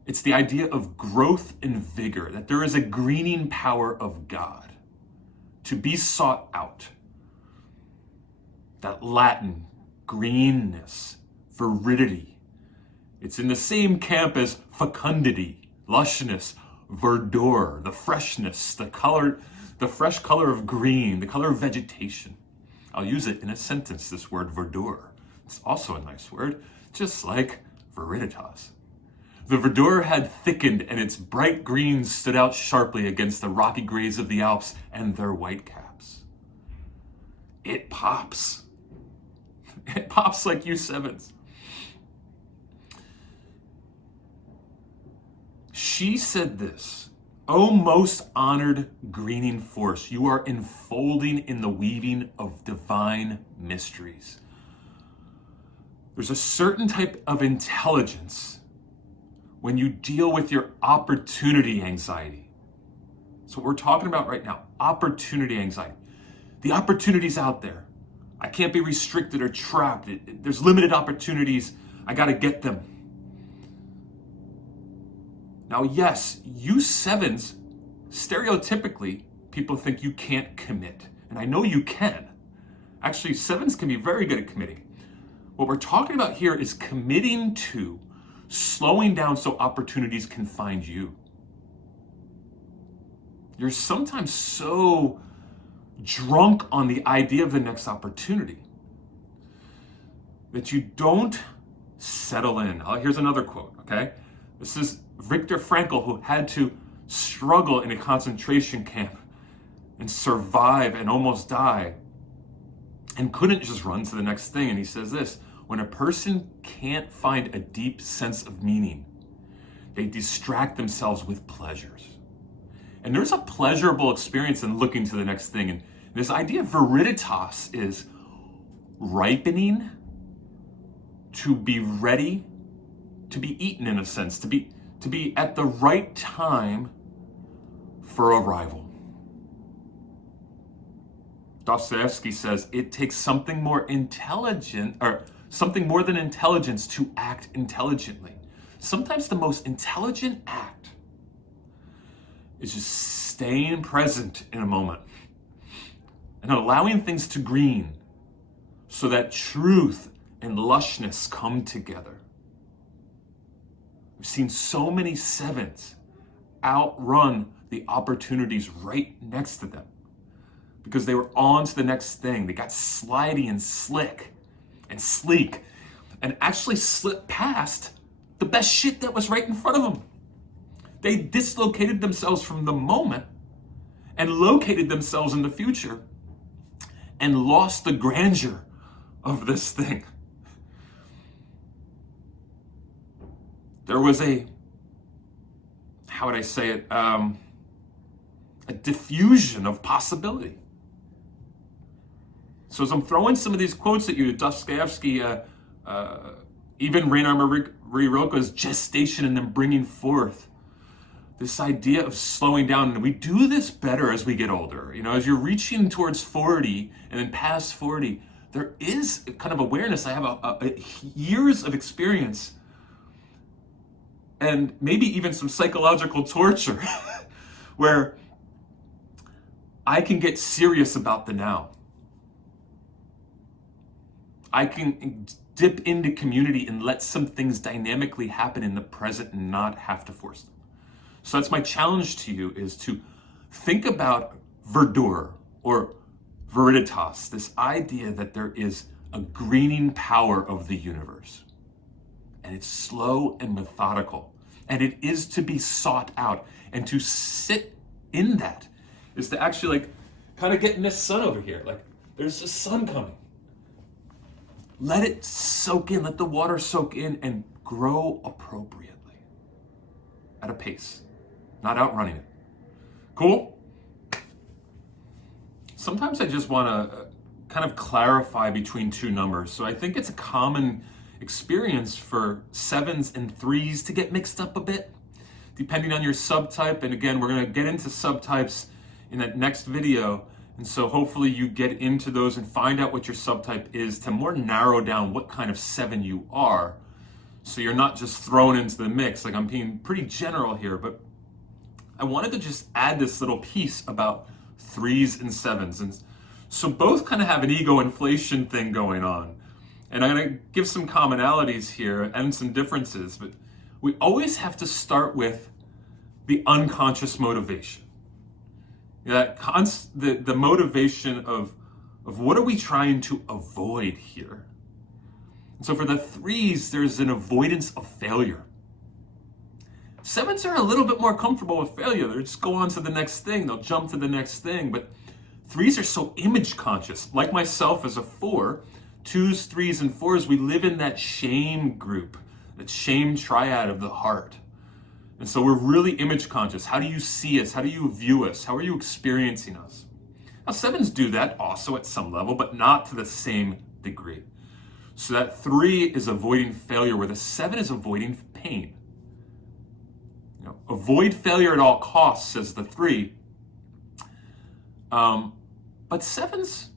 it's the idea of growth and vigor, that there is a greening power of God to be sought out. That Latin, greenness, viridity. It's in the same camp as fecundity, lushness, verdure, the freshness, the color, the fresh color of green, the color of vegetation. I'll use it in a sentence, this word verdure. It's also a nice word, just like Viriditas. The verdure had thickened and its bright greens stood out sharply against the rocky grays of the Alps and their white caps. It pops. It pops like you sevens. She said this, "O most honored greening force, you are enfolding in the weaving of divine mysteries." There's a certain type of intelligence when you deal with your opportunity anxiety. That's what we're talking about right now, opportunity anxiety. The opportunity's out there. I can't be restricted or trapped. There's limited opportunities. I got to get them. Now, yes, you sevens, stereotypically, people think you can't commit. And I know you can. Actually, sevens can be very good at committing. What we're talking about here is committing to slowing down so opportunities can find you. You're sometimes so drunk on the idea of the next opportunity. that you don't settle in. Here's another quote, okay? This is Viktor Frankl, who had to struggle in a concentration camp and survive and almost die and couldn't just run to the next thing. And he says this: when a person can't find a deep sense of meaning, they distract themselves with pleasures. And there's a pleasurable experience in looking to the next thing. And this idea of Viriditas is ripening to be ready to be eaten, in a sense, to be at the right time for arrival. Dostoevsky says it takes something more intelligent, or something more than intelligence, to act intelligently. Sometimes the most intelligent act is just staying present in a moment and allowing things to green so that truth and lushness come together. We've seen so many sevens outrun the opportunities right next to them because they were on to the next thing. They got slidey and slick and sleek and actually slipped past the best shit that was right in front of them. They dislocated themselves from the moment and located themselves in the future and lost the grandeur of this thing. There was a diffusion of possibility. So as I'm throwing some of these quotes at you, Dostoevsky, even Rainer Maria Rilke's gestation and then bringing forth this idea of slowing down. And we do this better as we get older. You know, as you're reaching towards 40 and then past 40, there is kind of awareness. I have a years of experience and maybe even some psychological torture where I can get serious about the now. I can dip into community and let some things dynamically happen in the present and not have to force them. So that's my challenge to you, is to think about verdure or viriditas, this idea that there is a greening power of the universe. And it's slow and methodical. And it is to be sought out. And to sit in that is to actually like kind of get in this sun over here. Like there's a sun coming. Let it soak in, let the water soak in and grow appropriately at a pace, not outrunning it. Cool? Sometimes I just want to kind of clarify between two numbers. So I think it's a common experience for 7s and 3s to get mixed up a bit, depending on your subtype. And again, we're going to get into subtypes in that next video. And so hopefully you get into those and find out what your subtype is to more narrow down what kind of 7 you are. So you're not just thrown into the mix. Like I'm being pretty general here, but I wanted to just add this little piece about 3s and 7s. And so both kind of have an ego inflation thing going on. And I'm going to give some commonalities here and some differences, but we always have to start with the unconscious motivation. That the motivation of what are we trying to avoid here? And so for the 3s, there's an avoidance of failure. 7s are a little bit more comfortable with failure. They'll just go on to the next thing. They'll jump to the next thing. But 3s are so image conscious. Like myself as a 4, 2s, 3s, and 4s, we live in that shame group, that shame triad of the heart. And so we're really image conscious. How do you see us? How do you view us? How are you experiencing us? Now 7s do that also at some level, but not to the same degree. So that 3 is avoiding failure, where the 7 is avoiding pain. You know, avoid failure at all costs, says the 3. But 7s,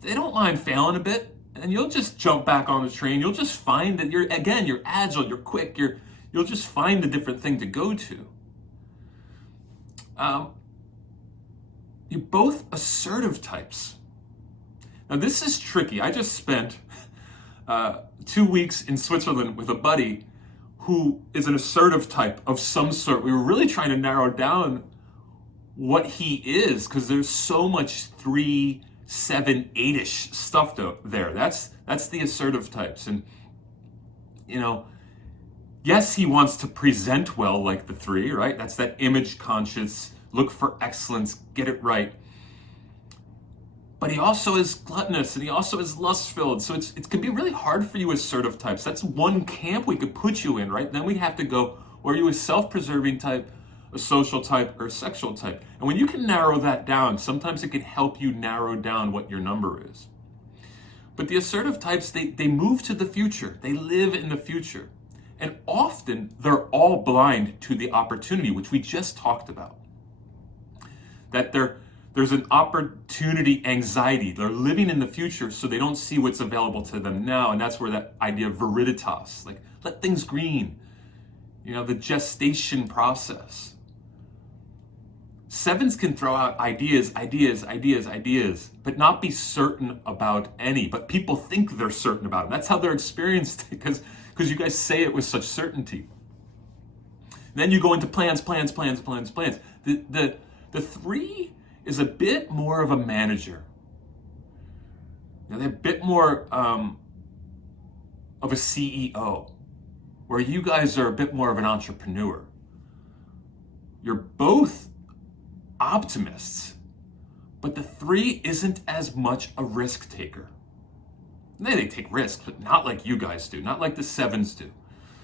they don't mind failing a bit, and you'll just jump back on the train. You'll just find that you're agile, you're quick, you'll just find a different thing to go to. You're both assertive types. Now this is tricky. I just spent 2 weeks in Switzerland with a buddy who is an assertive type of some sort. We were really trying to narrow down what he is, because there's so much 3 7, 8-ish stuff there. That's the assertive types. And, yes, he wants to present well like the 3, right? That's that image conscious, look for excellence, get it right. But he also is gluttonous and he also is lust-filled. So it can be really hard for you assertive types. That's one camp we could put you in, right? Then we have to go, are you a self-preserving type, a social type, or a sexual type? And when you can narrow that down, sometimes it can help you narrow down what your number is. But the assertive types, they move to the future. They live in the future. And often they're all blind to the opportunity, which we just talked about. That there's an opportunity anxiety. They're living in the future, so they don't see what's available to them now. And that's where that idea of Viriditas, like let things green, the gestation process. 7s can throw out ideas, but not be certain about any. But people think they're certain about it. That's how they're experienced, because you guys say it with such certainty. Then you go into plans. The 3 is a bit more of a manager. They're a bit more of a CEO, where you guys are a bit more of an entrepreneur. You're both optimists, but the 3 isn't as much a risk taker. They take risks, but not like you guys do, not like the 7s do.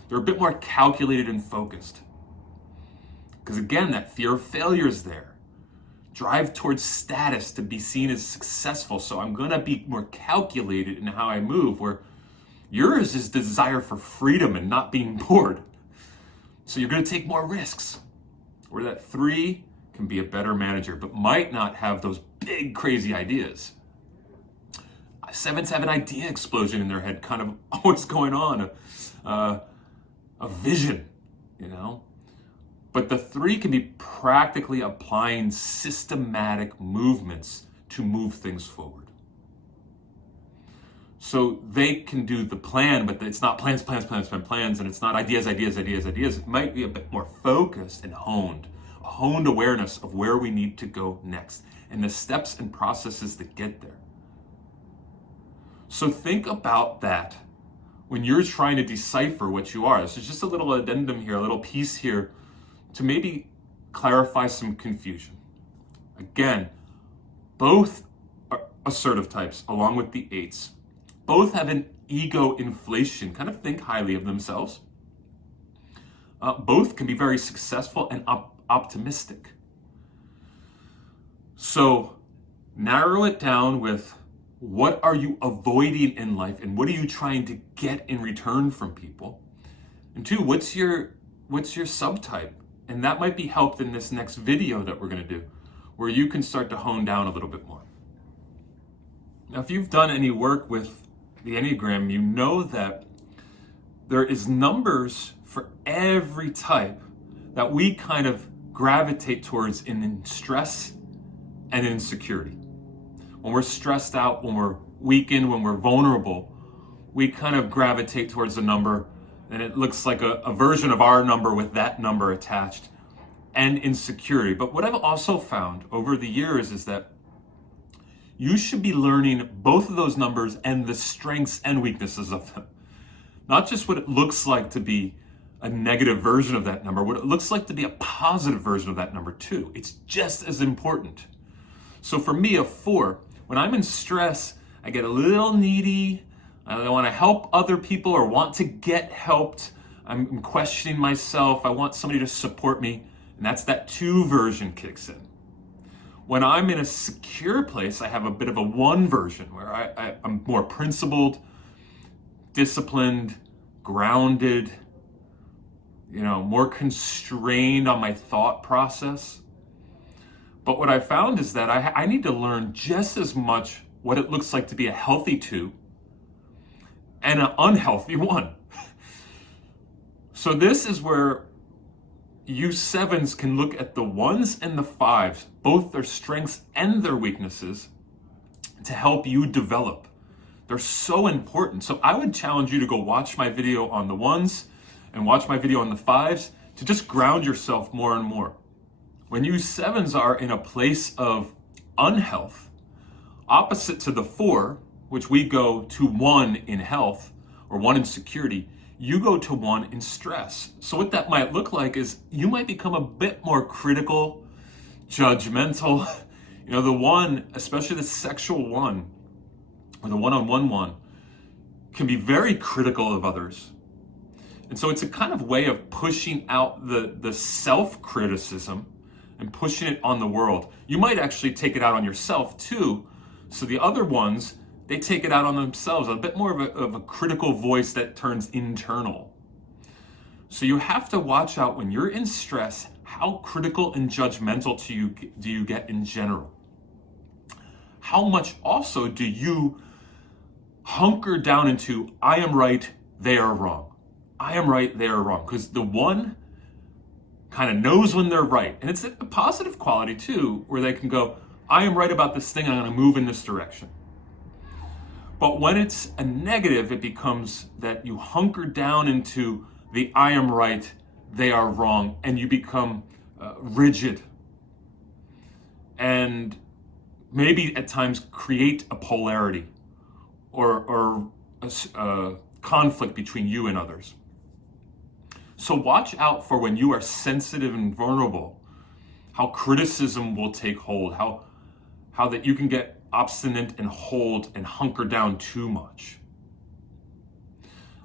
They're a bit more calculated and focused. Because again, that fear of failure is there. Drive towards status to be seen as successful, so I'm going to be more calculated in how I move, where yours is desire for freedom and not being bored. So you're going to take more risks. Where that 3 can be a better manager, but might not have those big, crazy ideas. 7s have an idea explosion in their head, kind of always going on, a vision, But the 3 can be practically applying systematic movements to move things forward. So they can do the plan, but it's not plans, and it's not ideas. It might be a bit more focused and honed, a honed awareness of where we need to go next and the steps and processes that get there. So think about that when you're trying to decipher what you are. This is just a little addendum here, a little piece here to maybe clarify some confusion. Again, both are assertive types, along with the 8s. Both have an ego inflation, kind of think highly of themselves. Both can be very successful and optimistic. So narrow it down with, what are you avoiding in life, and what are you trying to get in return from people? And 2, what's your subtype? And that might be helped in this next video that we're going to do, where you can start to hone down a little bit more. Now, if you've done any work with the Enneagram, you know that there is numbers for every type that we kind of gravitate towards in stress and insecurity. When we're stressed out, when we're weakened, when we're vulnerable, we kind of gravitate towards a number, and it looks like a version of our number with that number attached, and insecurity. But what I've also found over the years is that you should be learning both of those numbers and the strengths and weaknesses of them. Not just what it looks like to be a negative version of that number, what it looks like to be a positive version of that number too. It's just as important. So for me, a 4, when I'm in stress, I get a little needy. I want to help other people or want to get helped. I'm questioning myself. I want somebody to support me. And that's that 2 version kicks in. When I'm in a secure place, I have a bit of a 1 version where I'm more principled, disciplined, grounded, more constrained on my thought process. But what I found is that I need to learn just as much what it looks like to be a healthy 2 and an unhealthy 1. So this is where you 7s can look at the 1s and the 5s, both their strengths and their weaknesses, to help you develop. They're so important. So I would challenge you to go watch my video on the 1s and watch my video on the 5s to just ground yourself more and more. When you 7s are in a place of unhealth, Opposite to the 4, which we go to 1 in health or 1 in security, you go to 1 in stress. So what that might look like is you might become a bit more critical, judgmental. The 1, especially the sexual 1, or the one-on-one one, can be very critical of others. And so it's a kind of way of pushing out the self-criticism and pushing it on the world. You might actually take it out on yourself too. So the other ones, they take it out on themselves, a bit more of a critical voice that turns internal. So you have to watch out when you're in stress, how critical and judgmental do you get in general? How much also do you hunker down into, I am right, they are wrong. I am right, they are wrong. Because the 1 kind of knows when they're right. And it's a positive quality too, where they can go, I am right about this thing, I'm going to move in this direction. But when it's a negative, it becomes that you hunker down into the I am right, they are wrong, and you become rigid. And maybe at times create a polarity or a conflict between you and others. So watch out for when you are sensitive and vulnerable, how criticism will take hold, how that you can get obstinate and hold and hunker down too much.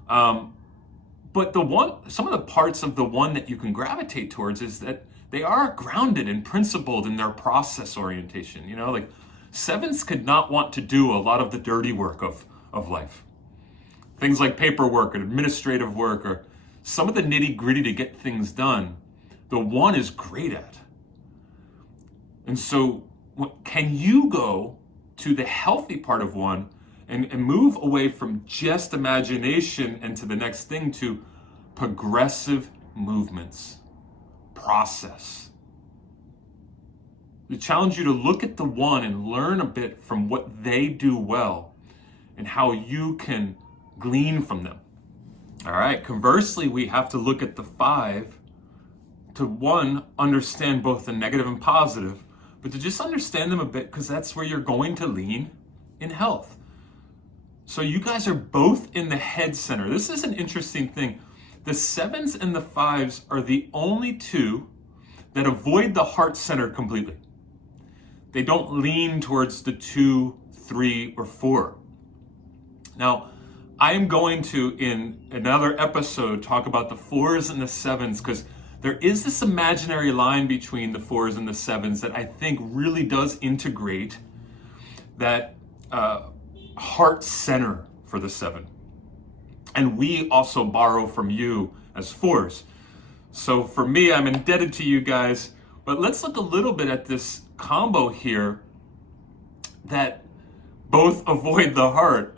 But some of the parts of the 1 that you can gravitate towards is that they are grounded and principled in their process orientation. Like 7s could not want to do a lot of the dirty work of life. Things like paperwork and administrative work or some of the nitty-gritty to get things done, the 1 is great at. And so can you go to the healthy part of 1 and move away from just imagination and to the next thing to progressive movements, process. We challenge you to look at the 1 and learn a bit from what they do well and how you can glean from them. All right, conversely, we have to look at the 5 to 1, understand both the negative and positive, but to just understand them a bit because that's where you're going to lean in health. So you guys are both in the head center. This is an interesting thing. The 7s and the 5s are the only 2 that avoid the heart center completely. They don't lean towards the 2, 3, or 4. Now, I am going to, in another episode, talk about the 4s and the 7s because there is this imaginary line between the 4s and the 7s that I think really does integrate that heart center for the 7. And we also borrow from you as 4s. So for me, I'm indebted to you guys. But let's look a little bit at this combo here that both avoid the heart.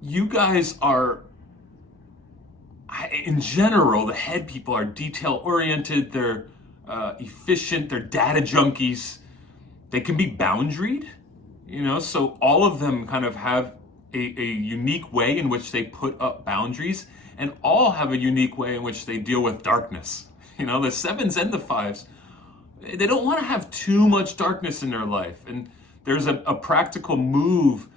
You guys are, in general, the head people are detail-oriented, they're efficient, they're data junkies. They can be boundaried, so all of them kind of have a unique way in which they put up boundaries, and all have a unique way in which they deal with darkness. The 7s and the 5s, they don't want to have too much darkness in their life, and there's a practical move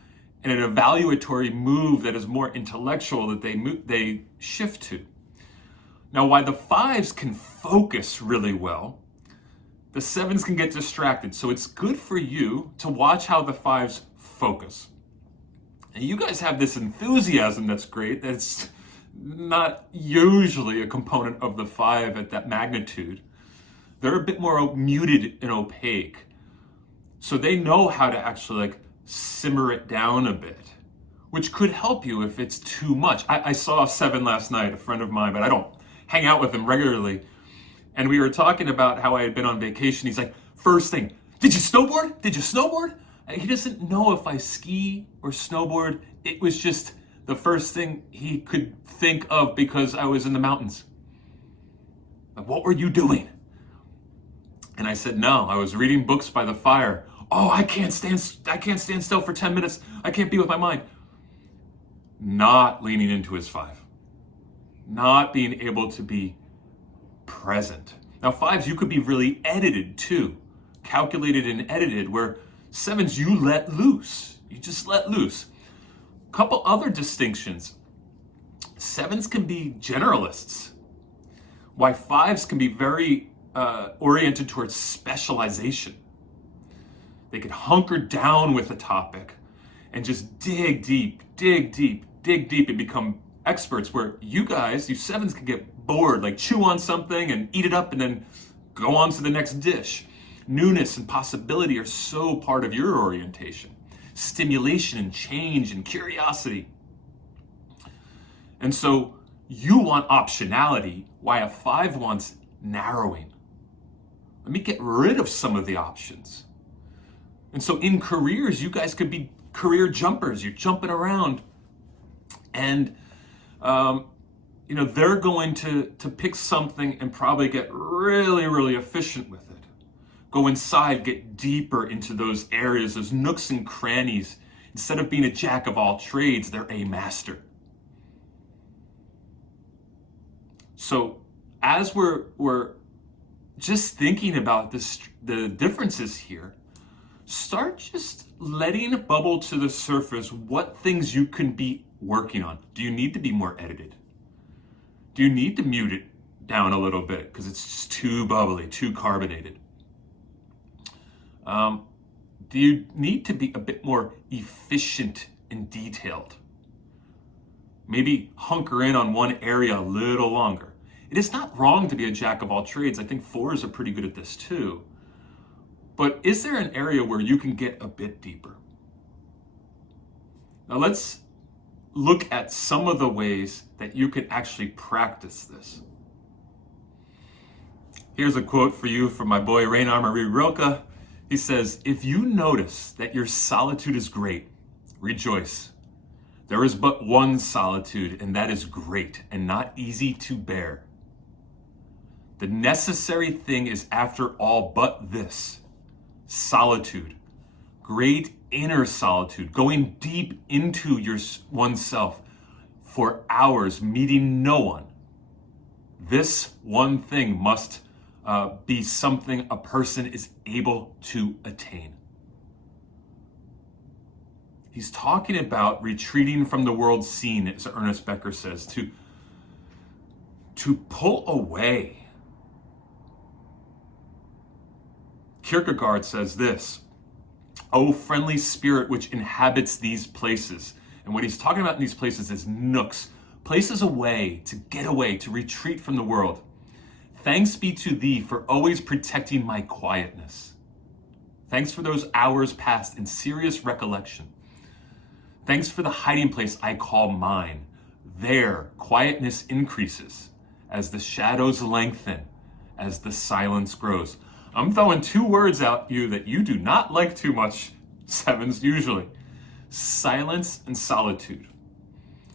and an evaluatory move that is more intellectual that they shift to. Now, while the 5s can focus really well, the 7s can get distracted. So it's good for you to watch how the 5s focus. And you guys have this enthusiasm that's great. That's not usually a component of the 5 at that magnitude. They're a bit more muted and opaque. So they know how to actually simmer it down a bit, which could help you if it's too much. I saw a 7 last night, a friend of mine, but I don't hang out with him regularly. And we were talking about how I had been on vacation. He's like, first thing, did you snowboard? Did you snowboard? And he doesn't know if I ski or snowboard. It was just the first thing he could think of because I was in the mountains. Like, what were you doing? And I said, no, I was reading books by the fire. Oh, I can't stand still for 10 minutes. I can't be with my mind. Not leaning into his 5. Not being able to be present. Now 5s, you could be really edited too. calculated and edited, where 7s, you let loose. You just let loose. Couple other distinctions. 7s can be generalists, while 5s can be very oriented towards specialization. They could hunker down with a topic and just dig deep, and become experts, where you guys, you 7s, can get bored, like chew on something and eat it up and then go on to the next dish. Newness and possibility are so part of your orientation. Stimulation and change and curiosity. And so you want optionality, while a 5 wants narrowing. Let me get rid of some of the options. And so in careers, you guys could be career jumpers. You're jumping around, and they're going to pick something and probably get really efficient with it. Go inside, get deeper into those areas, those nooks and crannies. Instead of being a jack of all trades, they're a master. So as we're just thinking about the differences here, start just letting it bubble to the surface what things you can be working on. Do you need to be more edited? Do you need to mute it down a little bit because it's just too bubbly, too carbonated? Do you need to be a bit more efficient and detailed? Maybe hunker in on one area a little longer. It is not wrong to be a jack of all trades. I think 4s are pretty good at this too. But is there an area where you can get a bit deeper? Now let's look at some of the ways that you can actually practice this. Here's a quote for you from my boy Rainer Marie Rilke. He says, "If you notice that your solitude is great, rejoice. There is but one solitude, and that is great and not easy to bear. The necessary thing is after all but this, solitude, great inner solitude, going deep into oneself for hours, meeting no one. This one thing must be something a person is able to attain." He's talking about retreating from the world scene, as Ernest Becker says, to pull away. Kierkegaard says this, "O friendly spirit which inhabits these places." And what he's talking about in these places is nooks, places away, to get away, to retreat from the world. "Thanks be to thee for always protecting my quietness. Thanks for those hours passed in serious recollection. Thanks for the hiding place I call mine. There, quietness increases as the shadows lengthen, as the silence grows." I'm throwing 2 words at you that you do not like too much, 7s usually. Silence and solitude.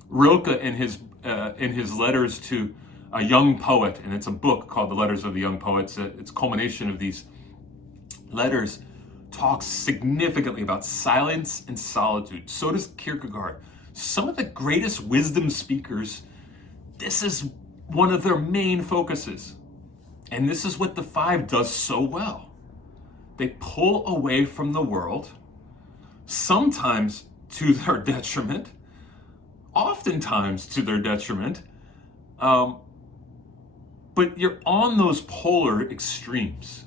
Rilke in his letters to a young poet, and it's a book called The Letters of the Young Poet. It's a culmination of these letters, talks significantly about silence and solitude. So does Kierkegaard. Some of the greatest wisdom speakers, this is one of their main focuses. And this is what the 5 does so well. They pull away from the world, sometimes to their detriment, oftentimes to their detriment, but you're on those polar extremes.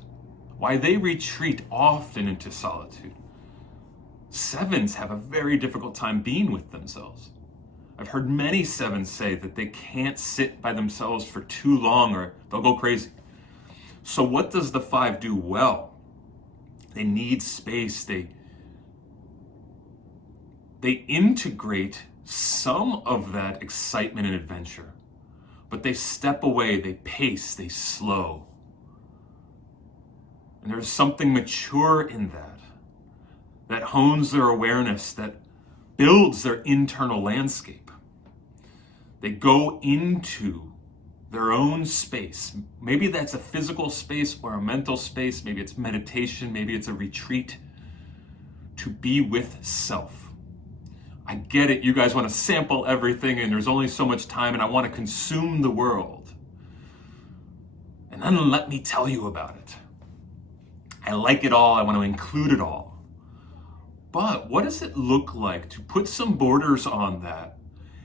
Why they retreat often into solitude. 7s have a very difficult time being with themselves. I've heard many 7s say that they can't sit by themselves for too long or they'll go crazy. So what does the 5 do well? They need space. They integrate some of that excitement and adventure, but they step away, they pace, they slow. And there's something mature in that hones their awareness, that builds their internal landscape. They go into their own space. Maybe that's a physical space or a mental space. Maybe it's meditation. Maybe it's a retreat to be with self. I get it. You guys want to sample everything and there's only so much time and I want to consume the world. And then let me tell you about it. I like it all. I want to include it all. But what does it look like to put some borders on that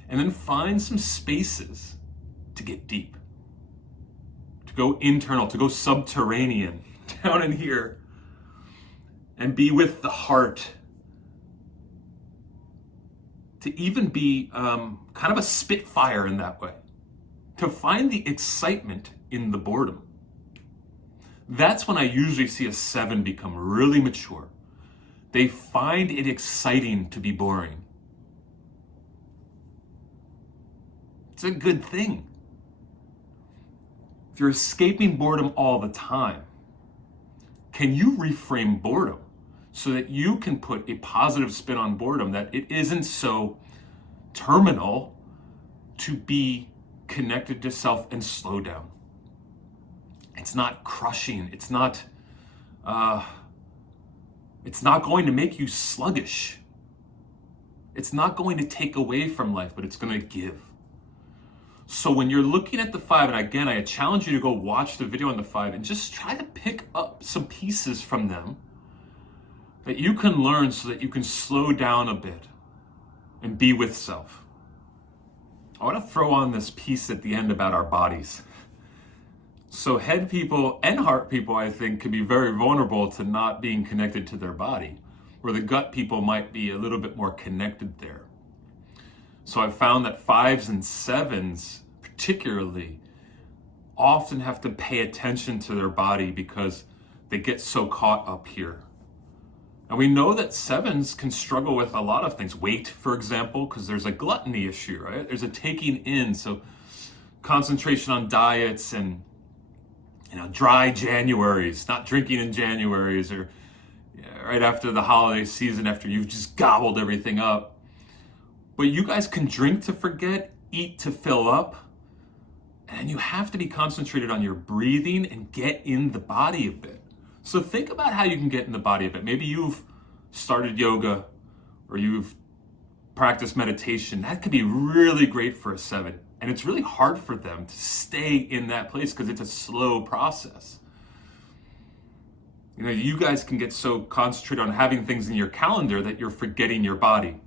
and then find some spaces to get deep, to go internal, to go subterranean, down in here, and be with the heart, to even be kind of a spitfire in that way, to find the excitement in the boredom. That's when I usually see a 7 become really mature. They find it exciting to be boring. It's a good thing. If you're escaping boredom all the time, can you reframe boredom so that you can put a positive spin on boredom, that it isn't so terminal, to be connected to self and slow down? It's not crushing. It's not going to make you sluggish. It's not going to take away from life, but it's going to give. So when you're looking at the 5, and again, I challenge you to go watch the video on the 5 and just try to pick up some pieces from them that you can learn so that you can slow down a bit and be with self. I want to throw on this piece at the end about our bodies. So head people and heart people, I think, can be very vulnerable to not being connected to their body, where the gut people might be a little bit more connected there. So I've found that 5s and 7s particularly often have to pay attention to their body because they get so caught up here. And we know that 7s can struggle with a lot of things. Weight, for example, because there's a gluttony issue, right? There's a taking in. So concentration on diets and dry Januaries, not drinking in Januaries, or right after the holiday season, after you've just gobbled everything up. But you guys can drink to forget, eat to fill up, and you have to be concentrated on your breathing and get in the body a bit. So think about how you can get in the body a bit. Maybe you've started yoga or you've practiced meditation. That could be really great for a 7. And it's really hard for them to stay in that place because it's a slow process. You guys can get so concentrated on having things in your calendar that you're forgetting your body.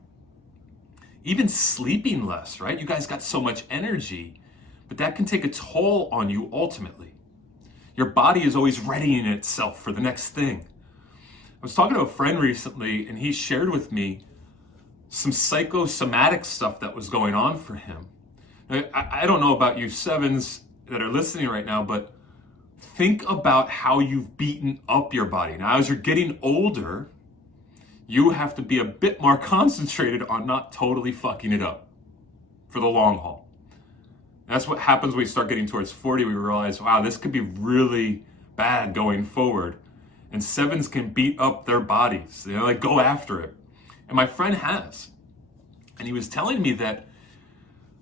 Even sleeping less, right? You guys got so much energy, but that can take a toll on you ultimately. Your body is always readying itself for the next thing. I was talking to a friend recently, and he shared with me some psychosomatic stuff that was going on for him. Now, I don't know about you 7s that are listening right now, but think about how you've beaten up your body. Now, as you're getting older, you have to be a bit more concentrated on not totally fucking it up for the long haul. That's what happens when we start getting towards 40. We realize, wow, this could be really bad going forward. And 7s can beat up their bodies, go after it. And my friend has. And he was telling me that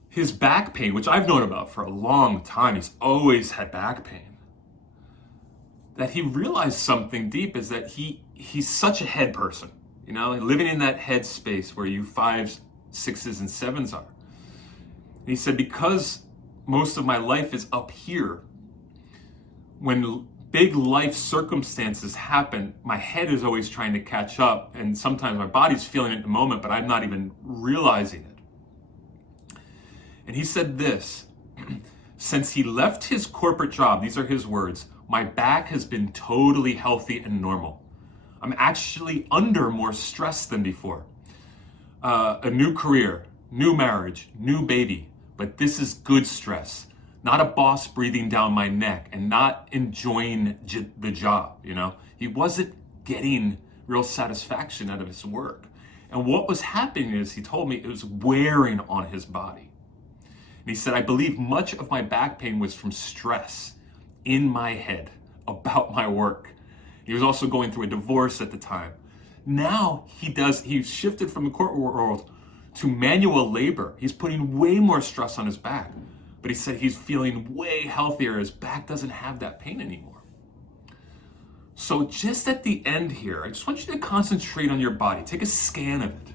his back pain, which I've known about for a long time, he's always had back pain, that he realized something deep is that he's such a head person. Living in that head space where you 5s, 6s, and 7s are. And he said, because most of my life is up here, when big life circumstances happen, my head is always trying to catch up, and sometimes my body's feeling it in the moment, but I'm not even realizing it. And he said this, since he left his corporate job, these are his words, my back has been totally healthy and normal. I'm actually under more stress than before. A new career, new marriage, new baby, but this is good stress. Not a boss breathing down my neck and not enjoying the job, He wasn't getting real satisfaction out of his work. And what was happening is, he told me, it was wearing on his body. And he said, I believe much of my back pain was from stress in my head about my work. He was also going through a divorce at the time. Now he's shifted from the corporate world to manual labor. He's putting way more stress on his back. But he said he's feeling way healthier. His back doesn't have that pain anymore. So just at the end here, I just want you to concentrate on your body. Take a scan of it.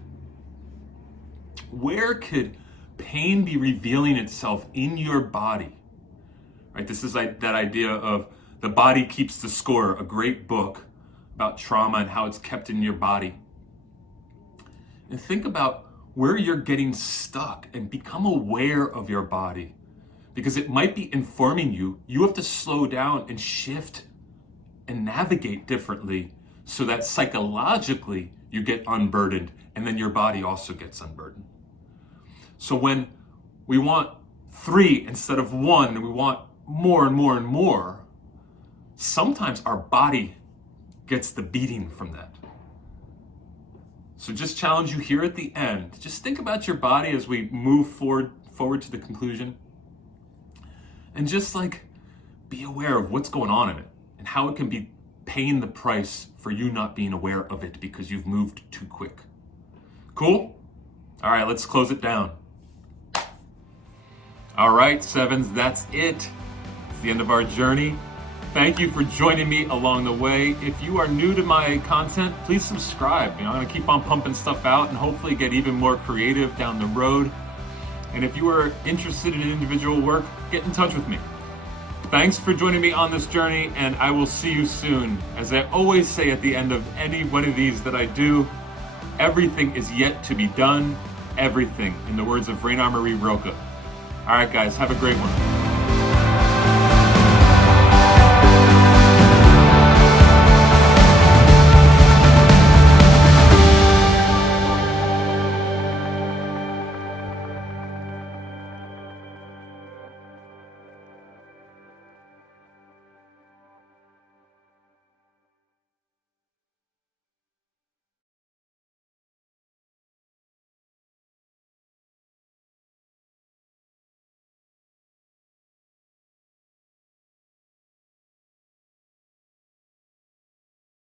Where could pain be revealing itself in your body? Right? This is like that idea of The Body Keeps the Score, a great book about trauma and how it's kept in your body. And think about where you're getting stuck and become aware of your body, because it might be informing you. You have to slow down and shift and navigate differently so that psychologically you get unburdened, and then your body also gets unburdened. So when we want 3 instead of 1, and we want more and more and more, sometimes our body gets the beating from that. So just challenge you here at the end. Just think about your body as we move forward to the conclusion. And just like be aware of what's going on in it and how it can be paying the price for you not being aware of it because you've moved too quick. Cool? All right, let's close it down. All right, 7s, that's it. It's the end of our journey. Thank you for joining me along the way. If you are new to my content, please subscribe. I'm going to keep on pumping stuff out and hopefully get even more creative down the road. And if you are interested in individual work, get in touch with me. Thanks for joining me on this journey, and I will see you soon. As I always say at the end of any one of these that I do, everything is yet to be done. Everything, in the words of Raina Marie Roca. All right, guys, have a great one.